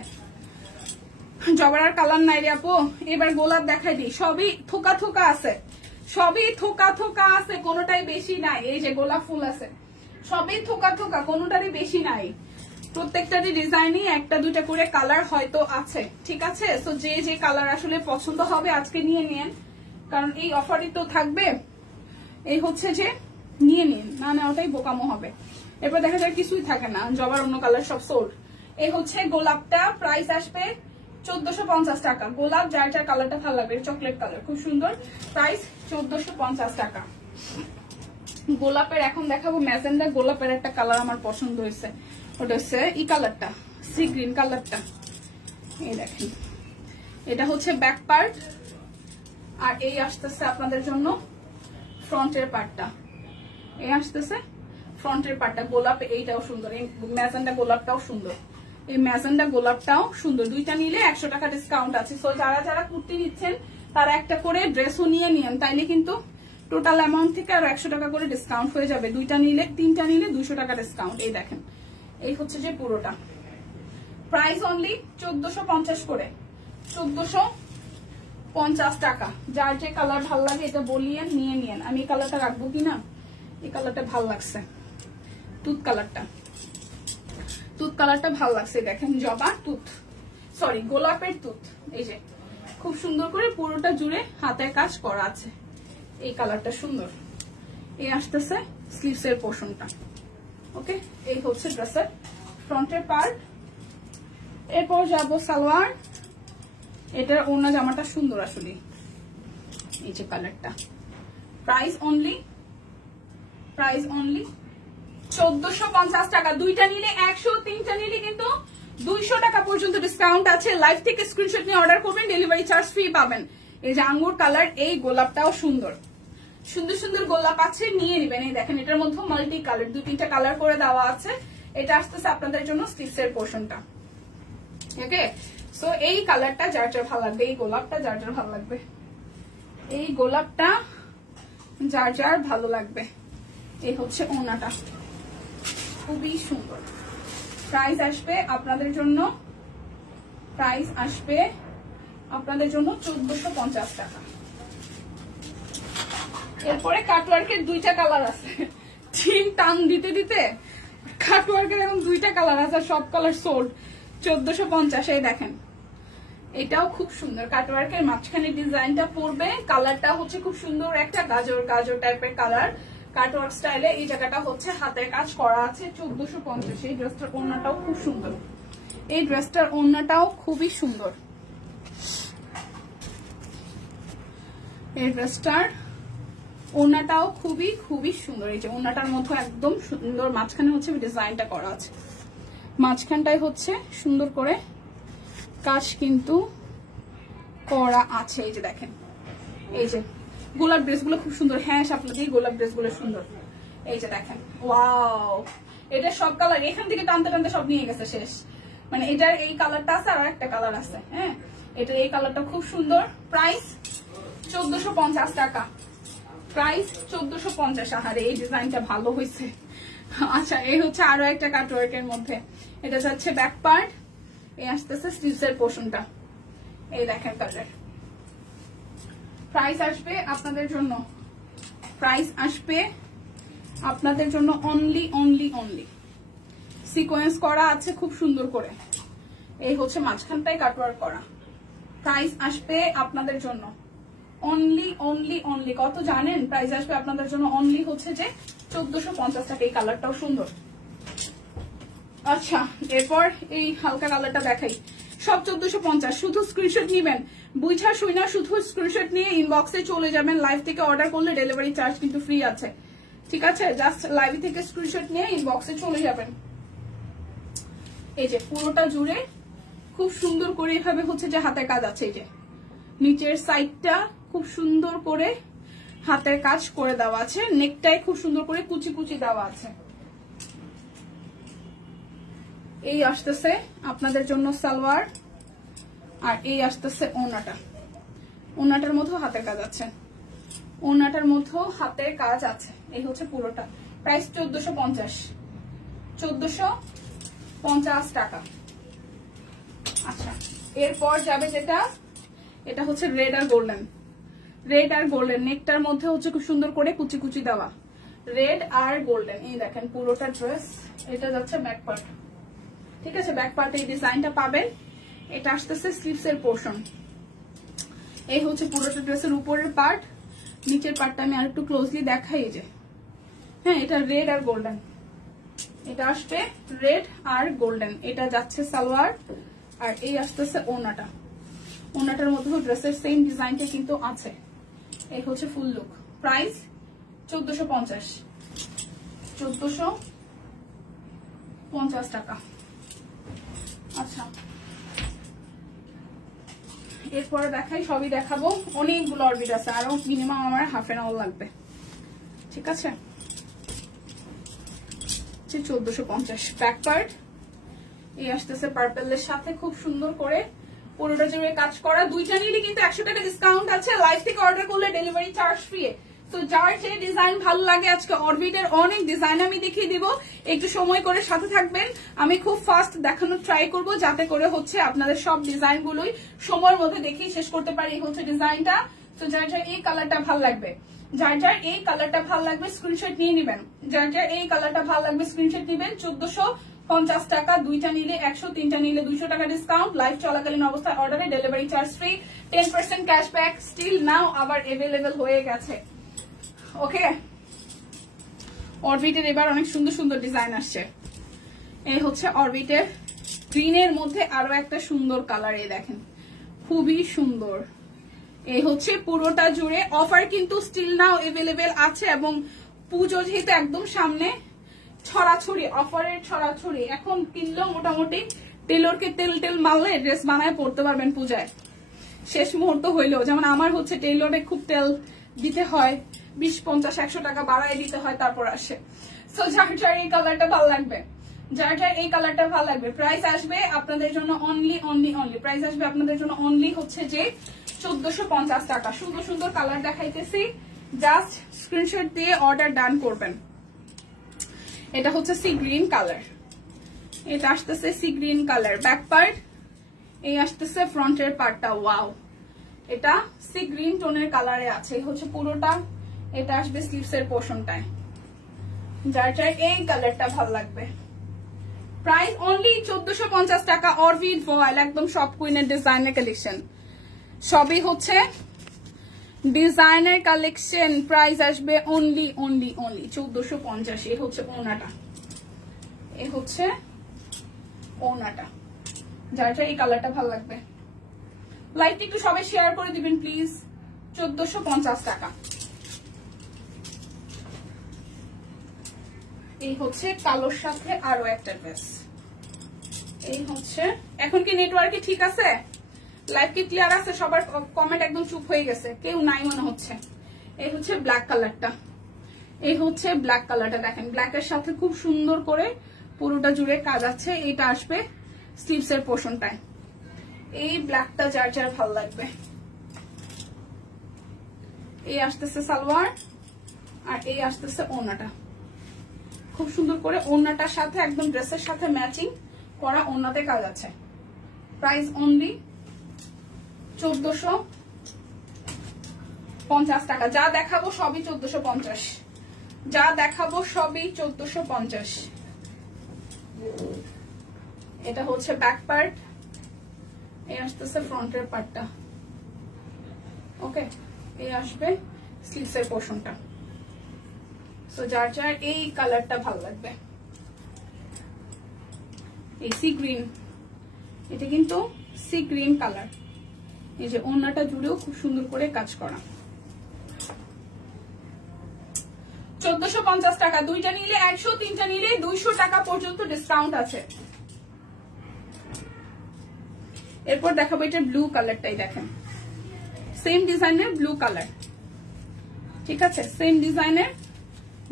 জবার আর কালার নাই রে আপু, এবার গোলাপ দেখাই দিই। সবই থোকা থোকা আছে, সবই থোকা থোকা আছে, কোনোটাই বেশি নাই। এই যে গোলাপ ফুল আছে, সবই থোকা থোকা, কোনোটারই বেশি নাই। প্রত্যেকটারই ডিজাইনই একটা দুইটা করে কালার হয়তো আছে, ঠিক আছে? তো যে যে কালার আসলে পছন্দ হবে আজকে নিয়ে নিন, কারণ এই অফারই তো থাকবে। এই হচ্ছে যে নিয়ে নিন, না না ওটাই বোকামো হবে। এরপর দেখা যায় কিছুই থাকে না, জবার অন্য কালার সব সোল্ড। এই হচ্ছে গোলাপটা, প্রাইস আসবে 1450 টাকা। গোলাপ যার যার কালারটা ভালো লাগবে, চকলেট কালার খুব সুন্দর, প্রাইস 1450 টাকা। গোলাপের এখন দেখাবো ম্যাজেন্ডা গোলাপের একটা কালার আমার পছন্দ হয়েছে, ওটা হচ্ছে এই কালারটা, সি গ্রিন কালারটা। এই দেখেন, এটা হচ্ছে ব্যাক পার্ট, আর এই আসতেছে আপনাদের জন্য ফ্রন্টের পার্টটা। এই আসতেছে ফ্রন্টের পার্টটা, গোলাপ এইটাও সুন্দর, এই ম্যাজেন্ডা গোলাপটাও সুন্দর, এই ম্যাজেন্ডা গোলাপটাও সুন্দর। দুইটা নিলে 100 টাকা ডিসকাউন্ট আছে। সো যারা যারা কুর্তি নিচ্ছেন তারা একটা করে ড্রেসও নিয়ে নিন, তাইলে কিন্তু টোটাল অ্যামাউন্ট থেকে আরো 100 টাকা করে ডিসকাউন্ট হয়ে যাবে। দুইটা নিলে, তিনটা নিলে 200 টাকা ডিসকাউন্ট। এই দেখেন, এই হচ্ছে যে পুরোটা, প্রাইস অনলি 1450 করে, 1450 টাকা। যার যে কালার ভালো লাগে এটা বলিয়েন, নিয়ে নিন। আমি এই কালারটা রাখবো কিনা, এই কালারটা ভালো লাগছে, তুত কালারটা, তুত কালারটা ভালো লাগছে। দেখেন জবা তুত, সরি গোলাপের তুত। এই যে খুব সুন্দর করে পুরোটা জুড়ে হাতের কাজ করা আছে, এই কালারটা সুন্দর। এই আসতেছে স্লিভস এর পোর্শনটা। ওকে, এই হচ্ছে ড্রেসের ফ্রন্টের পার্ট। এরপর যাবো সালোয়ার। এটার ওড়না জামাটা সুন্দর আসলে, এই যে কালারটা। প্রাইস অনলি 1450 টাকা। দুইটা নিলে 100, তিনটা নিলে কিন্তু 200 টাকা পর্যন্ত ডিসকাউন্ট আছে। লাইভ থেকে স্ক্রিনশট নিয়ে অর্ডার করবেন, ডেলিভারি চার্জ ফ্রি পাবেন। এই যে আঙ্গুর কালার, এই গোলাপটাও সুন্দর, সুন্দর সুন্দর গোলাপ আছে, নিয়ে নেবেন। এই দেখেন, এটার মধ্যে মাল্টি কালার, 2-3টা কালার করে দেওয়া আছে। এটা আসতেছে আপনাদের জন্য স্টিচস এর পোর্শনটা। ওকে, সো এই কালারটা যার যার ভালো লাগবে, এই গোলাপটা যার যার ভালো লাগবে, এই গোলাপটা যার যার ভালো লাগবে। এই হচ্ছে ওড়নাটা, খুবই সুন্দর। প্রাইস আসবে আপনাদের জন্য, প্রাইস আসবে আপনাদের জন্য 1450 টাকা। এরপরে কাটওয়ার্কের 2টা কালার আছে, ঠিক টান দিতে দিতে কাটওয়ার্কের এখন 2টা কালার আছে, সব কালার সোল্ড। 1450। এই দেখেন, এটাও খুব সুন্দর, কাটওয়ার্কের মাঝখানে ডিজাইনটা পড়বে, কালারটা হচ্ছে খুব সুন্দর একটা গাজর গাজর টাইপের কালার, কাটওয়ার্ক স্টাইলে। এই জায়গাটা হচ্ছে হাতের কাজ করা আছে, 1450। এই ড্রেসটার ওড়নাটাও খুব সুন্দর, এই ড্রেসটার ওড়নাটাও খুবই সুন্দর। এই ড্রেসটার ওড়নাটাও খুবই খুবই সুন্দর। এই যে ওড়নাটার মধ্যে একদম সুন্দর, মাঝখানে হচ্ছে ডিজাইনটা করা আছে, মাঝখানটায় হচ্ছে সুন্দর করে কাজ কিন্তু করা আছে। এই যে দেখেন, এই যে গোলাপ ড্রেসগুলো খুব সুন্দর। হ্যাঁ সাপলা দিয়ে গোলাপ ড্রেসগুলো সুন্দর, এই যে দেখেন, ওয়াও, এটা সব কালার এখান থেকে টানতে টানতে সব নিয়ে গেছে শেষ। মানে এটার এই কালারটা আছে আর একটা কালার আছে। হ্যাঁ, এটার এই কালারটা খুব সুন্দর। প্রাইস 1450 টাকা, প্রাইস 1450। আহারে এই ডিজাইনটা ভালো হয়েছে। আচ্ছা, এই হচ্ছে আরো একটা কাটওয়ার্কের মধ্যে। এটা যাচ্ছে ব্যাক পার্ট, এই আসতেছে স্লিভসের পোর্শনটা। এই দেখেন কালার। প্রাইস আসবে আপনাদের জন্য, প্রাইস আসবে আপনাদের জন্য অনলি অনলি অনলি। সিকোয়েন্স করা আছে খুব সুন্দর করে, এই হচ্ছে মাঝখানটায় কাটওয়ার্ক করা। প্রাইস আসবে আপনাদের জন্য অনলি অনলি অনলি কত জানেন? প্রাইস আসবে আপনাদের জন্য অনলি হচ্ছে যে 1450 টাকা। এই কালারটাও সুন্দর। আচ্ছা, এরপর এই হালকা কালারটা দেখাই। সব 1450, শুধু স্ক্রিনশট নিবেন, বুঝা শুইনা শুধু স্ক্রিনশট নিয়ে ইনবক্সে চলে যাবেন। লাইভ থেকে অর্ডার করলে ডেলিভারি চার্জ কিন্তু ফ্রি আছে, ঠিক আছে? জাস্ট লাইভ থেকে স্ক্রিনশট নিয়ে ইনবক্সে চলে যাবেন। এই যে পুরোটা জুড়ে খুব সুন্দর করে এভাবে হচ্ছে যে হাতের কাজ আছে। এই যে নিচের সাইডটা খুব সুন্দর করে হাতের কাজ করে দেওয়া আছে, নেকটাই খুব সুন্দর করে কুচি কুচি দেওয়া আছে। এই আসতেছে আপনাদের জন্য সালোয়ার, আর এই আসতেছে ওড়নাটা। ওড়নাটার মধ্যেও হাতের কাজ আছে, ওড়নাটার মধ্যেও হাতের কাজ আছে। এই হচ্ছে পুরোটা। প্রাইস 1450, 1450 টাকা। আচ্ছা, এরপর যাবে যেটা, এটা হচ্ছে রেড আর গোল্ডেন। রেড আর গোল্ডেন, নেকটার মধ্যে হচ্ছে খুব সুন্দর করে কুচি কুচি দেওয়া, রেড আর গোল্ডেন। এই দেখেন পুরোটা ড্রেস। এটা যাচ্ছে ব্যাক পার্ট, ঠিক আছে? ব্যাক পার্টে এই ডিজাইনটা পাবেন। এটা আসতেছে স্লিভস এর পোর্শন। এই হচ্ছে পুরোটা ড্রেসের উপরের পার্ট। নিচের পার্টটা আমি আর একটু ক্লোজলি দেখাই। যে হ্যাঁ, এটা রেড আর গোল্ডেন, এটা আসবে রেড আর গোল্ডেন। এটা যাচ্ছে সালোয়ার, আর এই আসতেছে ওড়নাটা। ওড়নাটার মধ্যেও ড্রেসের সেম ডিজাইনটা কিন্তু আছে। এই হচ্ছে ফুল লুক। প্রাইস 1450, 1450 টাকা। আচ্ছা, এরপরে দেখাই, সবই দেখাবো। অনেকগুলো অরবিট আছে, আরো মিনিমাম আমার হাফ এন আওয়ার লাগবে, ঠিক আছে? 1450 ব্যাক পার্ট। এই আসতেছে পার্পেলের সাথে খুব সুন্দর করে পুরোটা জুড়ে কাজ করা। দুইটা নিলে কিন্তু 100 টাকা ডিসকাউন্ট আছে। লাইভ থেকে অর্ডার করলে ডেলিভারি চার্জ ফ্রি। তো যার যে ডিজাইন ভালো লাগে, আজকে অরবিটের অনেক ডিজাইন আমি দেখিয়ে দিব, একটু সময় করে সাথে থাকবেন। আমি খুব ফাস্ট দেখানোর ট্রাই করব, যাতে করে হচ্ছে আপনাদের সব ডিজাইন গুলোই সময়ের মধ্যে দেখিয়ে শেষ করতে পারি। এই হচ্ছে ডিজাইনটা। তো যার যার এই কালারটা ভালো লাগবে, যার যার এই কালারটা ভালো লাগবে স্ক্রিনশট নিয়ে নেবেন। যার যার এই কালারটা ভালো লাগবে স্ক্রিনশট নেবেন। 1450 টাকা, দুইটা নিলে 100, তিনটা নিলে 200 টাকা ডিসকাউন্ট। লাইভ চলাকালীন অবস্থায় অর্ডারে delivery charge free, 10% cashback still now আবার এভেলেবেল হয়ে গেছে। ওকে, অরবিটের এবার অনেক সুন্দর সুন্দর ডিজাইন আসছে। এই হচ্ছে অরবিটের গ্রিনের মধ্যে আরো একটা সুন্দর কালার। এই দেখেন, খুবই সুন্দর। এই হচ্ছে পুরোটা জুড়ে। অফার কিন্তু স্টিল নাও এভেলেবেল আছে, এবং পুজো যেহেতু একদম সামনে, ছড়াছড়ি, অফারের ছড়াছড়ি। এখন কিনলেও মোটামুটি টেলরকে তেল টেল মারলে ড্রেস বানায় পড়তে পারবেন পূজায়। শেষ মুহূর্ত হইলেও, যেমন আমার হচ্ছে টেলরে খুব তেল দিতে হয়, 20, 50, 100 টাকা বাড়ায় দিতে হয়, তারপর আসে। সো যার যার এই কালারটা ভালো লাগবে, যার যার এই কালারটা ভালো লাগবে, প্রাইস আসবে আপনাদের জন্য অনলি অনলি অনলি, প্রাইস আসবে আপনাদের জন্য অনলি হচ্ছে যে 1450 টাকা। সুন্দর সুন্দর কালার দেখাইতেছি, জাস্ট স্ক্রিনশট দিয়ে অর্ডার ডান করবেন। এটা হচ্ছে সি গ্রিন কালার, এটা আসতেছে sea green colour back part, এই আসতেছে ফ্রন্টের পার্টটা। ওয়াও, এটা সি গ্রিন টোনের কালারে আছে। এই হচ্ছে পুরোটা, এটা আসবে স্লিভস এর পোর্শনটায়। যার যার এই কালারটা ভালো লাগবে, প্রাইস অনলি 1450 টাকা। অরবিট ভয়েল, একদম সব কুইনের ডিজাইনের কালেকশন, সবই হচ্ছে ডিজাইনার কালেকশন। প্রাইস আসবে অনলি অনলি অনলি 1450। এই হচ্ছে ওড়নাটা, এই হচ্ছে ওড়নাটা। যার যার এই কালারটা ভালো লাগবে, লাইকটা একটু সবাই শেয়ার করে দিবেন প্লিজ। 1450 টাকা। এই হচ্ছে কালোর সাথে আরো একটা ড্রেস। এই হচ্ছে, এখন কি নেটওয়ার্কে ঠিক আছে? লাইভ কি ক্লিয়ার আছে? সবার কমেন্ট একদম চুপ হয়ে গেছে, কেউ নাই মনে হচ্ছে। এই হচ্ছে ব্ল্যাক কালারটা, এই হচ্ছে ব্ল্যাক কালারটা, দেখেন ব্ল্যাকের সাথে খুব সুন্দর করে পুরোটা জুড়ে কাজ আছে। এটা আসবে স্লিভস এর পোর্শনটায়। এই ব্ল্যাকটা যার যার ভালো লাগবে। এই আসতেছে সালোয়ার, আর এই আসতেছে ওড়নাটা। খুব সুন্দর করে ওড়নাটার সাথে একদম ড্রেসের সাথে ম্যাচিং করা ওড়নাতে কাজ আছে। প্রাইস অনলি 1450 টাকা। যা দেখাবো সবই 1450, যা দেখাবো সবই 1450। এটা হচ্ছে ব্যাক পার্ট, এই আসতেছে ফ্রন্টের পার্টটা। ওকে, এই আসবে স্লিভস এর পোর্শনটা। সো যার যার এই কালারটা ভালো লাগবে, এই সি গ্রিন, এটা কিন্তু সি গ্রিন কালার। এই যে ওড়নাটা জুড়েও খুব সুন্দর করে কাজ করা। 1450 টাকা। দুইটা নিলে 100, তিনটা নিলে 200 টাকা পর্যন্ত ডিসকাউন্ট আছে। এরপর দেখাবো এটা ব্লু কালারটাই, দেখেন সেম ডিজাইনের ব্লু কালার, ঠিক আছে, সেম ডিজাইনের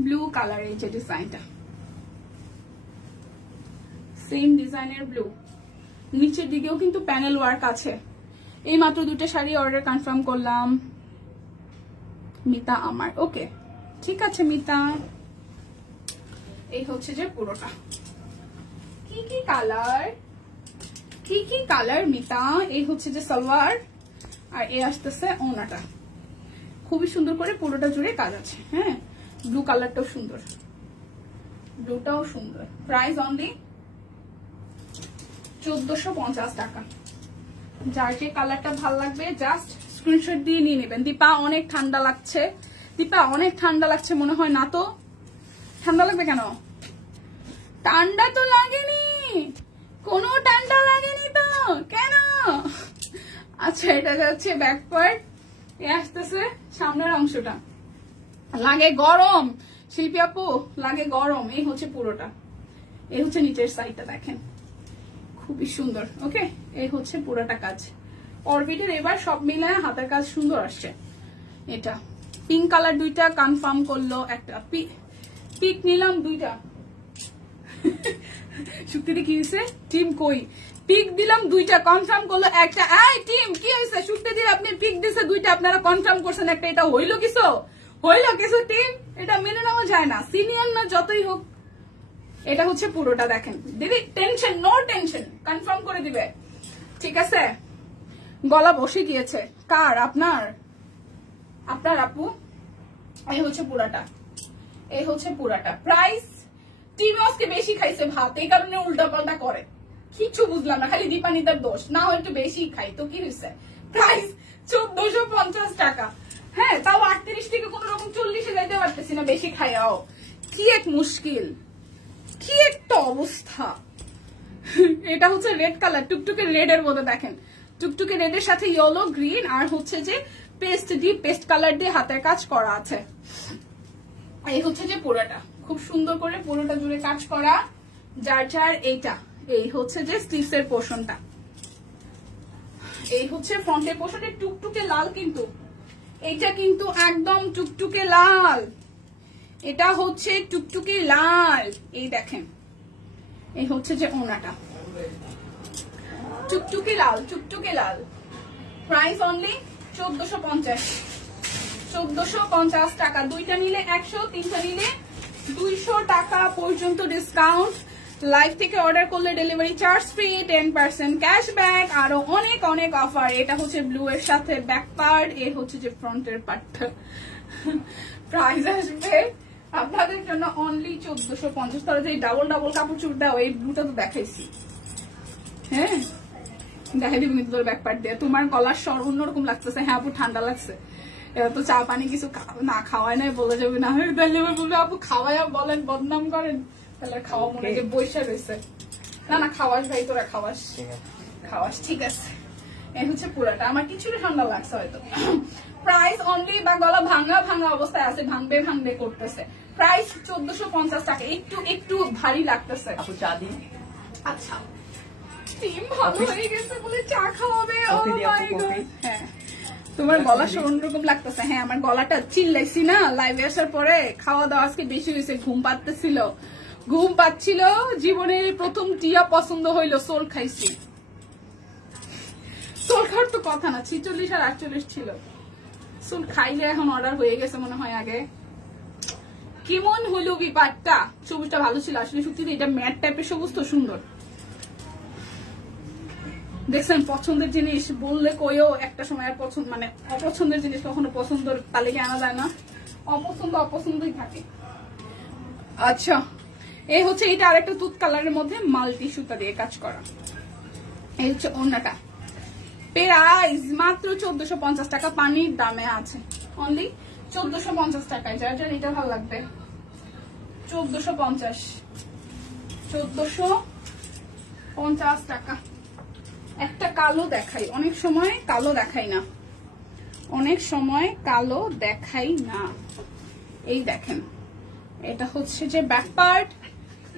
ব্লু কালার। এই যে ডিজাইনটা সেম ডিজাইনের ব্লু, নিচের দিকেও কিন্তু প্যানেল ওয়ার্ক আছে। এই মাত্র দুটো শাড়ি অর্ডার কনফার্ম করলাম মিতা আমার। ওকে, ঠিক আছে মিতা। এই হচ্ছে যে পুরোটা, কি কি কালার, কি কি কালার মিতা। এই হচ্ছে যে সালোয়ার, আর এই আসতেছে ওড়নাটা। খুবই সুন্দর করে পুরোটা জুড়ে কাজ আছে। হ্যাঁ, ব্লু কালারটাও সুন্দর, ব্লুটাও সুন্দর। প্রাইস অনলি 1450 টাকা। যার যে কালারটা ভাল লাগবে জাস্ট স্ক্রিনশট দিয়ে নিয়ে নেবেন। দীপা অনেক ঠান্ডা লাগছে, দীপা অনেক ঠান্ডা লাগছে মনে হয়। না তো ঠান্ডা লাগবে কেন? ঠান্ডা তো লাগেনি, কোনো ঠান্ডা লাগেনি তো, কেন? আচ্ছা, এটা যাচ্ছে ব্যাক পার্ট, এ আসতেছে সামনের অংশটা। লাগে গরম শিল্পী আপু, লাগে গরম। এই হচ্ছে পুরোটা, এই হচ্ছে নিচের সাইডটা, দেখেন খুবই সুন্দর। ওকে, এই হচ্ছে পুরোটা কাজ। অরবিটের এবার সব মিলায় হাতের কাজ সুন্দর আসছে। এটা পিঙ্ক কালার দুইটা কনফার্ম করলো, একটা পিক নিলাম দুইটা। শুক্তিতে কি হয়েছে? টিম কই? পিক দিলাম দুইটা, কনফার্ম করলো একটা। এই টিম কি হয়েছে? শুক্তি দিয়ে আপনি পিক দিছে দুইটা, আপনারা কনফার্ম করছেন একটা। এটা হইলো কিছু? হইলো কিছু টিম? এটা মেনে নেওয়া যায় না, সিনিয়র না যতই হোক। এটা হচ্ছে পুরোটা, দেখেন দিদি টেনশন, নো টেনশন, কনফার্ম করে দিবে, ঠিক আছে? গলা বসে গিয়েছে কার? আপনার, আপনার আপু। এই হচ্ছে পুরাটা, এই হচ্ছে পুরাটা। প্রাইস টিমসকে বেশি খাইছে ভাত, এই কারণে উল্টা পাল্টা করে। কিছু বুঝলাম না, খালি দীপানিতার দোষ। না হয় একটু বেশি খাই তো কি হয়েছে? প্রাইস 1450 টাকা। হ্যাঁ, তাও 38 থেকে কোন রকম 40-এ যাইতে পারতেছি না বেশি খাইয়াও। কি এক মুশকিল, কি একটা অবস্থা। এটা হচ্ছে রেড কালার, টুকটুকে রেড এর মধ্যে, দেখেন টুকটুকে রেড এর সাথে ইয়েলো গ্রিন, আর হচ্ছে যে পেস্ট কালার দিয়ে হাতের কাজ করা আছে। এই হচ্ছে যে পুরোটা, খুব সুন্দর করে পুরোটা জুড়ে কাজ করা। যার যার এইটা, এই হচ্ছে যে স্লিভস এর পোর্শনটা, এই হচ্ছে ফ্রন্টের পোর্শনের টুকটুকে লাল, কিন্তু এইটা কিন্তু একদম টুকটুকে লাল, এটা হচ্ছে টুকটুকে লাল। এই দেখেন, এই হচ্ছে যে ওড়নাটা টুকটুকে লাল, টুকটুকে লাল। প্রাইস অনলি 1450 টাকা। দুইটা নিলে 100, তিনটা নিলে 200 টাকা পর্যন্ত ডিসকাউন্ট। লাইভ থেকে অর্ডার করলে ডেলিভারি চার্জ ফ্রি, 10% ক্যাশব্যাক, আরো অনেক অনেক অফার। এটা হচ্ছে ব্লু এর সাথে ব্যাক পার্ট, এ হচ্ছে যে ফ্রন্টের পার্ট। প্রাইস আসবে আপনাদের জন্য অনলি 1450। তাহলে যে ডাবল ডাবল কাপড় চুপ দাও, এই ব্লুটা তো দেখাইছি। হ্যাঁ, দেখাই দিবি তোর ব্যাক পার্ট দিয়ে। তোমার গলার স্বর অন্যরকম লাগতেছে। হ্যাঁ আপু, ঠান্ডা লাগছে। এবার তো চা পানি কিছু না খাওয়ায় নাই বলে যাবে না, তাহলে বলবে আপু খাওয়াইয়া বলেন, বদনাম করেন। তাহলে খাওয়া মনে যে বৈশা রয়েছে। না না, খাওয়াস ভাই, তোরা খাওয়াস, খাওয়াস, ঠিক আছে। এই হচ্ছে পুরাটা। আমার কিছুটা ঠান্ডা লাগছে হয়তো। প্রাইস অনলি, বা গলা ভাঙা ভাঙা অবস্থায় আছে, ভাঙবে ভাঙবে করতেছে। প্রাইস 1450 টাকা। একটু একটু ভারী লাগতেছে। আপু চা দিন। আচ্ছা, টিম ভালো হয়ে গেছে বলে চা খাওয়াবে। ও মাই গড। হ্যাঁ, তোমার গলা অন্যরকম লাগতেছে। হ্যাঁ আমার গলাটা চিল্লাইছি না লাইভে আসার পরে, খাওয়া দাওয়া আজকে বেশি হয়েছে, ঘুম পাচ্ছিল, জীবনের প্রথম টিয়া পছন্দ হইলো, সোল খাইছি। সোল খাওয়ার তো কথা না, 46 আর 48 ছিল। সোল খাইলে এখন অর্ডার হয়ে গেছে মনে হয় আগে। কেমন হইলো বিপাকটা? সবুজটা ভালো ছিল আসলে, সত্যি এটা ম্যাট টাইপের সবুজ তো সুন্দর। দেখছেন পছন্দের জিনিস বললে কইও একটা সময় আর পছন্দ, মানে অপছন্দের জিনিস কখনো পছন্দের তালিকায় আনা যায় না, অপছন্দই থাকে। আচ্ছা এই হচ্ছে এটা আরেকটা দুধ কালারের মধ্যে মাল্টি সুতা দিয়ে কাজ করা। এই হচ্ছে ওড়নাটা, প্রাইস মাত্র 1450 টাকা, পানির দামে আছে, অনলি 1450 টাকায়। যার যার এটা ভালো লাগবে 1450 টাকা। একটা কালো দেখাই, অনেক সময় কালো দেখাই না, এই দেখেন এটা হচ্ছে যে ব্যাক পার্ট,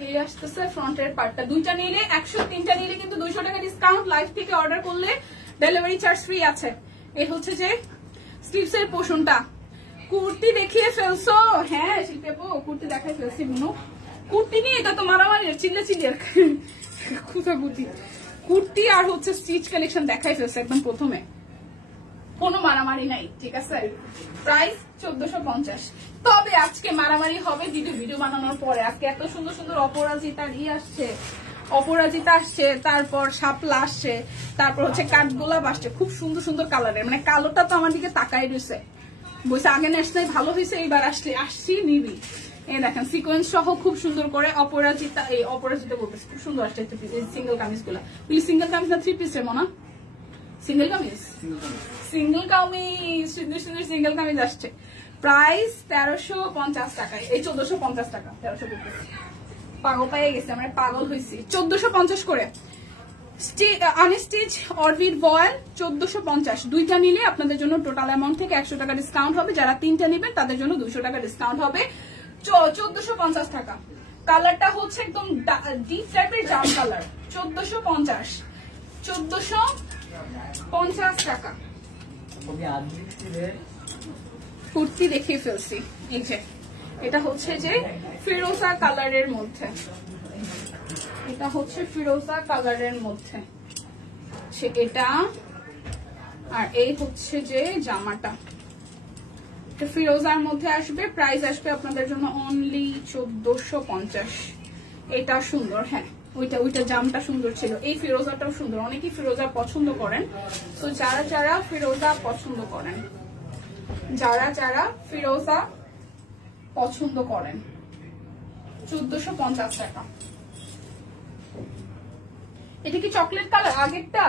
এই আসতেছে ফ্রন্টের পার্টটা। দুইটা নিলে 103টা নিলে কিন্তু 200 টাকা ডিসকাউন্ট, লাইভ থেকে অর্ডার করলে ডেলিভারি চার্জ ফ্রি আছে। এই হচ্ছে যে স্লিভস এর পোর্শনটা। কুর্তি দেখিয়ে ফেলছো? হ্যাঁ শিল্পী আপু কুর্তি দেখাই ফেলছি, কুর্তি নিয়ে এটা তো মারামারি চিল্লি আর কুর্তি আর হচ্ছে স্টিচ কালেকশন দেখাই ফেলছে একদম প্রথমে, কোনো মারামারি নাই, ঠিক আছে। প্রাইস 1450। তবে আজকে মারামারি হবে ভিডিও বানানোর পরে। আজকে এত সুন্দর সুন্দর অপরাজিতা আসছে, তারপর শাপলা আসছে, তারপর হচ্ছে কাঠগোলাপ আসছে, খুব সুন্দর সুন্দর কালারের। মানে কালোটা তো আমার দিকে তাকাই রয়েছে, বলছে আগে নেশনাল ভালো হয়েছে, এইবার আসছি নিবি। এই দেখেন সিকোয়েন্স সহ খুব সুন্দর করে অপরাজিতা, এই অপরাজিতা বলতেছে খুব সুন্দর আসছে সিঙ্গেল কামিজ গুলা। সিঙ্গেল কামিজ না 3 পিসের মনে? সিঙ্গেল কামিজ সুন্দর সিঙ্গেল কামিজ আসছে। প্রাইস 1350 টাকায়, এই 1450 টাকা, 1350। পাগল পাইয়ে গেছে, আমরা পাগল হয়েছি। 1450 করে আনস্টিচ অরবিট ভয়েল 1450। দুইটা নিলে আপনাদের জন্য টোটাল অ্যামাউন্ট থেকে 100 টাকা ডিসকাউন্ট হবে, যারা 3টা নেবেন তাদের জন্য 200 টাকা ডিসকাউন্ট হবে, 1450 টাকা। কালারটা হচ্ছে একদম ডিপ টাইপের জাম কালার, 1450 টাকা। কুর্তি দেখিয়ে ফেলছি, এই যে এটা হচ্ছে যে ফিরোজা কালারের মধ্যে, এটা হচ্ছে ফিরোজা কালারের মধ্যে এটা, আর এই হচ্ছে যে জামাটা ফিরোজার মধ্যে আসবে। প্রাইস আসবে আপনাদের জন্য অনলি 1450। এটা সুন্দর, হ্যাঁ ওইটা জামটা সুন্দর ছিল, এই ফিরোজাটাও সুন্দর। অনেকেই ফিরোজা পছন্দ করেন, তো যারা ফিরোজা পছন্দ করেন, যারা ফিরোজা পছন্দ করেন 1450 টাকা। এটা কি চকলেট কালার আগেরটা?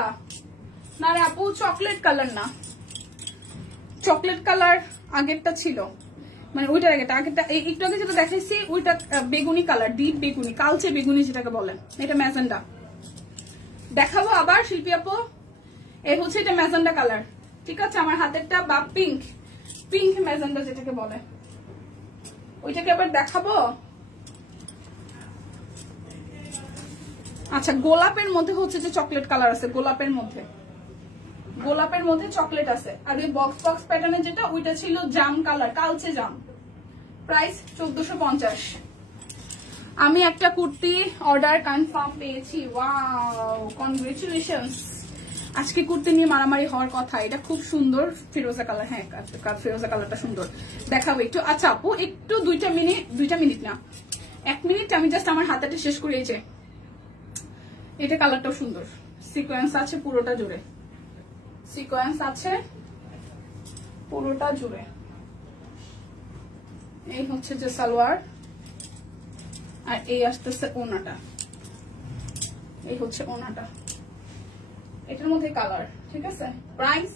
না রে আপু চকলেট কালার না, চকলেট কালার আগেরটা ছিল, মানে ওইটার আগেরটা একটু আগে যেটা দেখাইছি ওইটা বেগুনি কালার, ডিপ বেগুনি, কালচে বেগুনি যেটাকে বলেন, এটা ম্যাজেন্ডা। দেখাবো আবার শিল্পী আপু, এই হচ্ছে এটা ম্যাজেন্ডা কালার, ঠিক আছে। আমার হাতেরটা বা পিঙ্ক ম্যাজেন্ডা যেটাকে বলে, ওইটাকে আবার দেখাবো। আচ্ছা গোলাপের মধ্যে হচ্ছে যে চকলেট কালার আছে, গোলাপের মধ্যে চকলেট আছে। আর ওই বক্স প্যাটার্নের যেটা ওইটা ছিল জাম কালার, কালচে জাম। প্রাইস 1450। আমি একটা কুর্তি অর্ডার কনফার্ম পেয়েছি, ওয়াও কনগ্রেচুলেশনস। আজকে কুর্তি নিয়ে মারামারি হওয়ার কথা, এটা খুব সুন্দর ফিরোজা কালার, হ্যাঁ ফিরোজা কালারটা সুন্দর, দেখাবো একটু। আচ্ছা আপু একটু 2 মিনিট না 1 মিনিট, আমি জাস্ট আমার হাতাটা শেষ করে, এই যে এটা কালারটাও সুন্দর, সিকোয়েন্স আছে পুরোটা জুড়ে, এই হচ্ছে যে সালোয়ার, আর এই আসতেছে ওনাটা, এই হচ্ছে ওনাটা, এটার মধ্যে কালার, ঠিক আছে। প্রাইস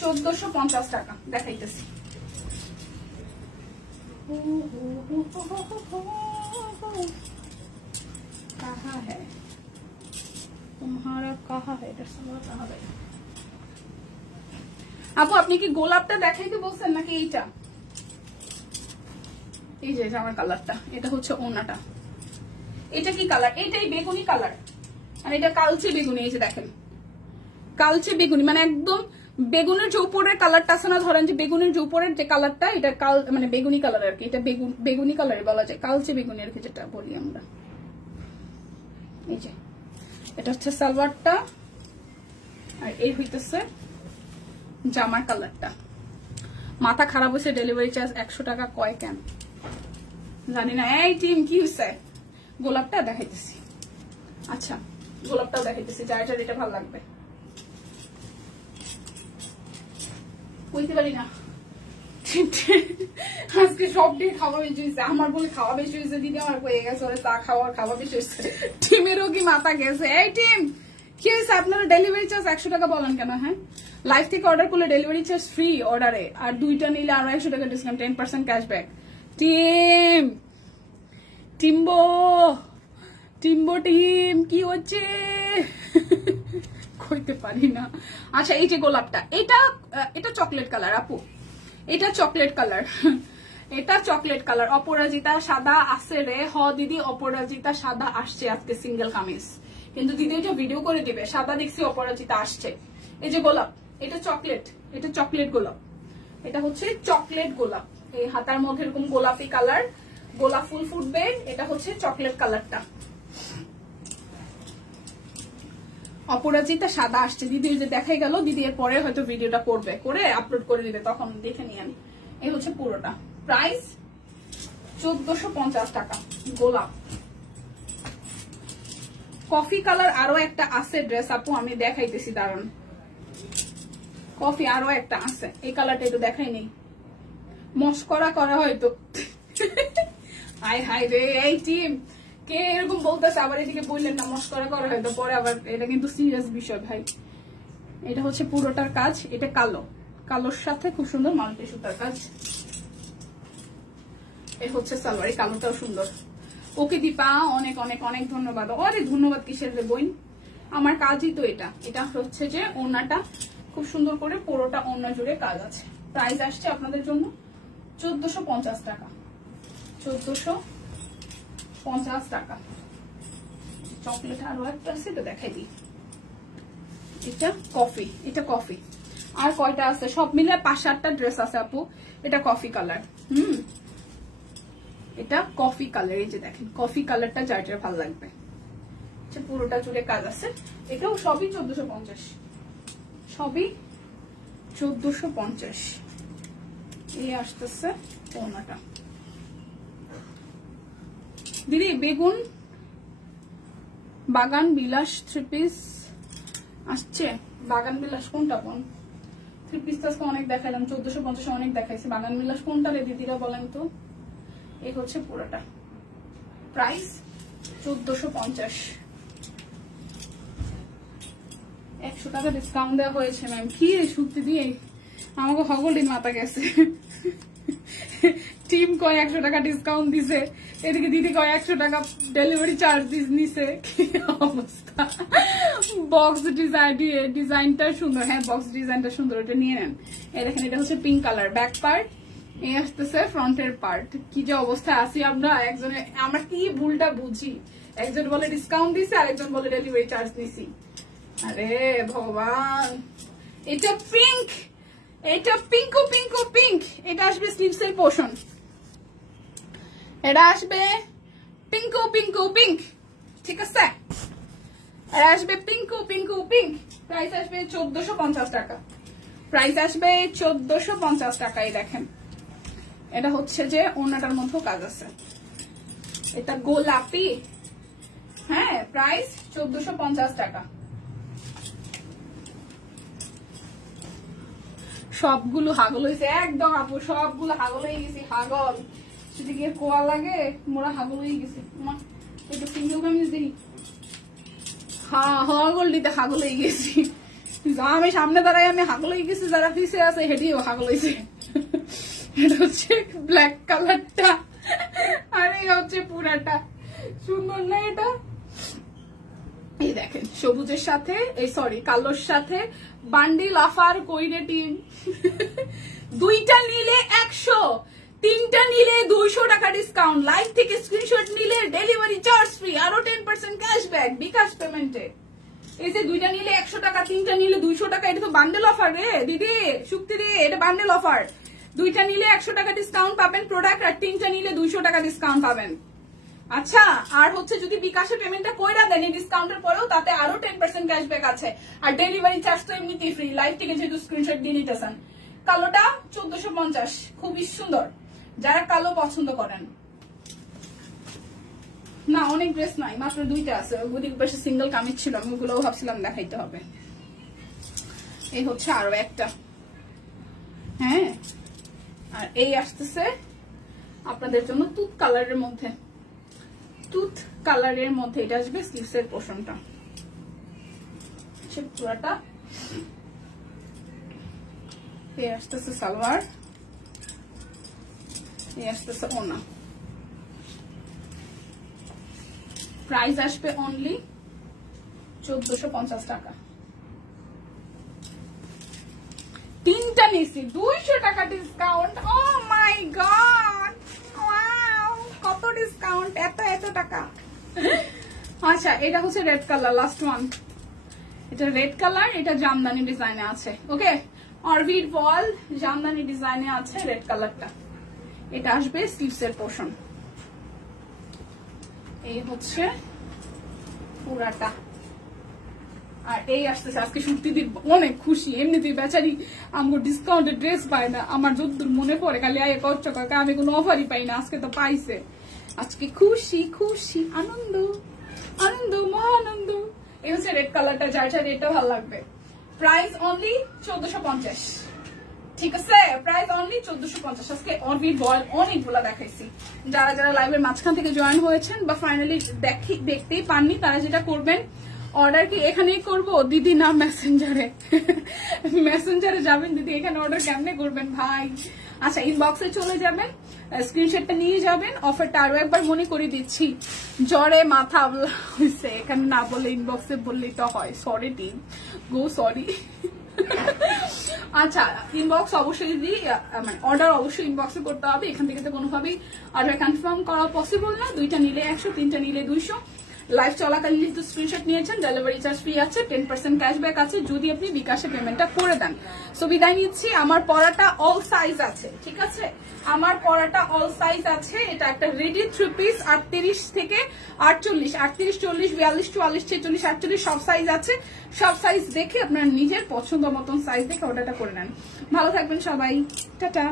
1450 টাকা। দেখাইতেছি कहाँ है तुम्हारा, कहाँ है এটা সালোয়ার, कहाँ है আপু? আপনি কি গোলাপটা দেখাইতে বলছেন নাকি এইটা? এই যে আমার কালারটা, এটা হচ্ছে ওনাটা। এটা কি কালার? এটাই বেগুনি কালার, আর এটা কালচে বেগুনি। এই যে দেখেন কালচে বেগুনি, মানে একদম বেগুনের যে উপরের কালারটা আছে না, ধরেন যে বেগুনের যে উপরের যে কালারটা, এটা মানে বেগুনি কালার আর কি, এটা বেগুনি কালারে বলা যায়, কালচে বেগুনি আর কি যেটা বলি আমরা। এই যে এটা হচ্ছে সালোয়ারটা, আর এই হইতেছে জামার কালারটা। মাথা খারাপ হয়েছে, ডেলিভারি চার্জ 100 টাকা কয় কেন জানি না। এই টিম কি হয়েছে? গোলাপটা দেখাইতেছি। আচ্ছা গোলাপটাও দেখাইতেছি, যার যার এটা ভালো লাগবে। বুঝতে পারি না আজকে সব দিয়ে খাওয়া বেশি হয়েছে, আমার বলে খাওয়া বেশি হয়েছে, দিদি আমার হয়ে গেছে, ওরা চা খাওয়া বেশি হয়েছে। টিমেরও কি মাথা গেছে? এই টিম কি হয়েছে? আপনারা ডেলিভারি চার্জ 100 টাকা বলেন কেন? হ্যাঁ, লাইভ থেকে অর্ডার করলে ডেলিভারি চার্জ ফ্রি অর্ডারে, আর 2টা নিলে আরো 100 টাকা ডিসকাউন্ট, 10% ক্যাশব্যাক। টিম্বো টিম কি হচ্ছে কইতে পারি না। আচ্ছা এই যে গোলাপটা, এটা চকলেট কালার আপু, এটা চকলেট কালার, এটা চকলেট কালার। অপরাজিতা সাদা আসছে রে। হ দিদি, অপরাজিতা সাদা আসছে আজকে সিঙ্গেল কামিজ, কিন্তু দিদি এটা ভিডিও করে দিবে। সাদা দেখছি অপরাজিতা আসছে। এই যে গোলাপ, এটা চকলেট, এটা চকলেট গোলাপ, এটা হচ্ছে চকলেট গোলাপ। এই হাতার মধ্যে এরকম গোলাপি কালার, গোলাপ ফুল ফুটবে। এটা হচ্ছে চকলেট কালারটা। অপরাজিতা সাদা আসছে। দিদি যে দেখাই গেল, দিদি এর পরে হয়তো ভিডিওটা করবে, করে আপলোড করে দিবে, তখন দেখে নিয়ে আমি। এই হচ্ছে পুরোটা। প্রাইস 1450 টাকা। গোলাপ কফি কালার আরো একটা আছে ড্রেস আপু, আমি দেখাইতেছি দাঁড়ান। কফি আরো একটা আছে, এই কালারটা একটু দেখাই নেই, মস্করা করা হয়তো। হাই হাই রে, এই টিম কে এরকম বলতেছে? আবার এদিকে বললেন না মস্করা করা হয়তো, পরে আবার এটা কিন্তু সিরিয়াস বিষয় ভাই। এটা হচ্ছে পুরোটার কাজ, এটা কালো, কালোর সাথে খুব সুন্দর মাল্টি সুতার কাজ। এই হচ্ছে সালোয়ার, এই কালোটাও সুন্দর। ওকে দীপা, অনেক অনেক অনেক ধন্যবাদ। অরে ধন্যবাদ কিসের রে বইন, আমার কাজই তো এটা। এটা হচ্ছে যে ওড়নাটা খুব সুন্দর করে পুরোটা ওড়না জুড়ে কাজ আছে। প্রাইস আসছে আপনাদের জন্য 1450 টাকা। 1450 টাকা। চকলেট আরো একটা আছে, এটা দেখাই দিই। এটা কফি, এটা কফি। আর কয়টা আছে? সব মিলে 5-8টা ড্রেস আছে আপু। এটা কফি কালার, এটা কফি কালার। এই যে দেখেন কফি কালারটা, যার যার ভালো লাগবে। পুরোটা জুড়ে কাজ আছে। এটাও সবই 1450, সবই 1450। এই আসতেছে ওড়নাটা। দিদি বেগুন বাগান বিলাস 3 পিস আসছে। বাগান বিলাস কোনটা কোন? 3 পিস তো অনেক দেখাইলাম, 1450 অনেক দেখাইছে। বাগান বিলাস কোনটা রে দিদিরা বলেন তো? এই হচ্ছে পুরোটা। প্রাইস 1450। 100 টাকা ডিসকাউন্ট দেওয়া হয়েছে ম্যাম। কি সত্যি দিয়ে আমাকে হগলিন মাথা গেছে। টিম কয় 100 টাকা ডিসকাউন্ট দিছে, এদিকে দিদি কয় 100 টাকা ডেলিভারি চার্জ নিছে। কি অবস্থা! বক্স ডিজাইনটা সুন্দর। হ্যাঁ বক্স ডিজাইনটা সুন্দর, এটা নিয়ে নেন। এই দেখেন এটা হচ্ছে পিঙ্ক কালার ব্যাক পার্ট, এই আসতেছে ফ্রন্টের পার্ট। কি যে অবস্থা আছি আমরা, একজনে আমরা কি ভুলটা বুঝি, একজন বলে ডিসকাউন্ট দিছে আর একজন বলে ডেলিভারি চার্জ নিছি। আরে ভগবান! এটা পিঙ্ক, এটা পিঙ্কো পিঙ্কো পিঙ্ক। এটা আসবে স্লিভস এর পোর্শন, এটা আসবে পিঙ্কো পিঙ্কো পিঙ্ক, ঠিক আছে? এটা আসবে পিঙ্কো পিঙ্কো পিঙ্ক। প্রাইস আসবে 1450 টাকা। প্রাইস আসবে 1450 টাকায়। দেখেন এটা হচ্ছে যে ওড়নাটার মধ্যেও কাজ আছে, এটা গোলাপি। হ্যাঁ প্রাইস 1450 টাকা। সবগুলো হাগল হয়েছে একদম আপু, সবগুলো হাগল হয়ে গেছি। হাগল সেদিকে কোয়া লাগে, মোরা হাগল হয়ে গেছি। একটু সিঙ্গেল কামিজ দেখি। হ্যাঁ হাগল দিতে হাগল হয়ে গেছি। আমি সামনে দাঁড়াই, আমি হাগল হয়ে গেছি, যারা পিছে আছে হেঁটেও হাগল হয়েছে। এটা হচ্ছে ব্ল্যাক কালারটা, আর এই হচ্ছে পুরাটা। সুন্দর না এটা? এই দেখেন সবুজের সাথে, এই সরি কালোর সাথে বান্ডিল অফার কইরে টিম। 2টা নিলে 100, 3টা নিলে 200 টাকা ডিসকাউন্ট, লাইভ থেকে স্ক্রিনশট নিলে ডেলিভারি চার্জ ফ্রি, আরো 10% ক্যাশব্যাক বিকাশ পেমেন্টে। এই যে দুইটা নিলে 100 টাকা, তিনটা নিলে 200 টাকা, এটা তো বান্ডেল অফার রে দিদি, শুক্তি দি, এটা বান্ডেল অফার। দুইটা নিলে 100 টাকা ডিসকাউন্ট পাবেন প্রোডাক্ট, আর তিনটা নিলে 200 টাকা ডিসকাউন্ট পাবেন। আচ্ছা, আর হচ্ছে যদি বিকাশে পেমেন্টটা কইরা দেন ডিসকাউন্টের পরেও তাতে আরো 10% ক্যাশব্যাক আছে, আর ডেলিভারি চার্জ তো এমনিতেই ফ্রি। লাইভ থেকে যেহেতু স্ক্রিনশট দিয়ে নিতেছেন। কালোটা 1450, খুবই সুন্দর, যারা কালো পছন্দ করেন। না অনেক ড্রেস নাই, মাত্র দুইটা আছে, ওদিক পাশে সিঙ্গেল কামিজ ছিল, আমি ওগুলোও ভাবছিলাম দেখাইতে হবে। এই হচ্ছে আরো একটা, হ্যাঁ। আর এই আসতেছে আপনাদের জন্য তুত কালারের মধ্যে, তুত কালারের মধ্যে এটা আসবে স্লিভসের পোর্শনটা, পুরাটা। এই আসতেছে সালোয়ার, এই আসতেছে ওনা। প্রাইস আসবে অনলি 1450 টাকা। তিনটা নিচ্ছি 200 টাকা ডিসকাউন্ট। ও মাই গড, ওয়াও, কত ডিসকাউন্ট, এত টাকা। আচ্ছা, এটা হচ্ছে রেড কালার, লাস্ট ওয়ান। এটা রেড কালার, এটা জামদানি ডিজাইনে আছে। ওকে, অরবিট বল জামদানি ডিজাইনে আছে রেড কালারটা। এটা আসবে স্লিভসের পোর্শন। এই হচ্ছে পুরাটা। আর এই আসতেছে আজকে শুক্তিদির, অনেক খুশি। এমনিতেই বেচারি আমার ডিসকাউন্টের ড্রেস পায় না, আমার যদ্দূর মনে পড়ে খালি আয় কষ্ট করে, আমি কোনো অফারই পাই না, আজকে তো পাইছে। আজকে খুশি খুশি, আনন্দ আনন্দ মহানন্দ। এই হচ্ছে রেড কালারটা, যার যার রেটটা ভালো লাগবে। প্রাইস অনলি 1450, ঠিক আছে? Price only 1450। আজকে অরবিট বল অনেকগুলা দেখাইছি। যারা যারা লাইভের মাঝখান থেকে জয়েন হয়েছেন বা ফাইনালি দেখতেই পাননি, তারা যেটা করবেন, অর্ডার কি এখানেই করব দিদি না মেসেঞ্জারে? মেসেঞ্জারে যাবেন দিদি, এখানে অর্ডার কেমনে করবেন ভাই? আচ্ছা, ইনবক্সে চলে যাবেন, স্ক্রিনশটটা নিয়ে যাবেন। অফারটা আরো একবার মনে করে দিচ্ছি, জ্বরে মাথা হয়েছে, এখানে না বলে ইনবক্সে বললেই তো হয়। সরি টিম, গো সরি। আচ্ছা, ইনবক্স অবশ্যই দিদি, মানে অর্ডার অবশ্যই ইনবক্সে করতে হবে। এখান থেকে তো কোনোভাবেই অর্ডার কনফার্ম করা পসিবল না। দুইটা নিলে 100, তিনটা নিলে 200। লাইভ চলাকালীন যেহেতু স্ক্রিনশট নিয়েছেন, ডেলিভারি চার্জ ফ্রি আছে, 10% ক্যাশব্যাক আছে যদি আপনি বিকাশে পেমেন্টটা করে দেন। সো বিদায় নিচ্ছি। আমার পরাটা অল সাইজ আছে, ঠিক আছে? আমার পরাটা অল সাইজ আছে। এটা একটা রেডি 3 পিস, 38 থেকে 48, 38, 40, 42, 44, 46, 48 সব সাইজ আছে। সব সাইজ দেখে আপনার নিজের পছন্দ মতন সাইজ দেখে অর্ডারটা করে নেন। ভালো থাকবেন সবাই, টাটা।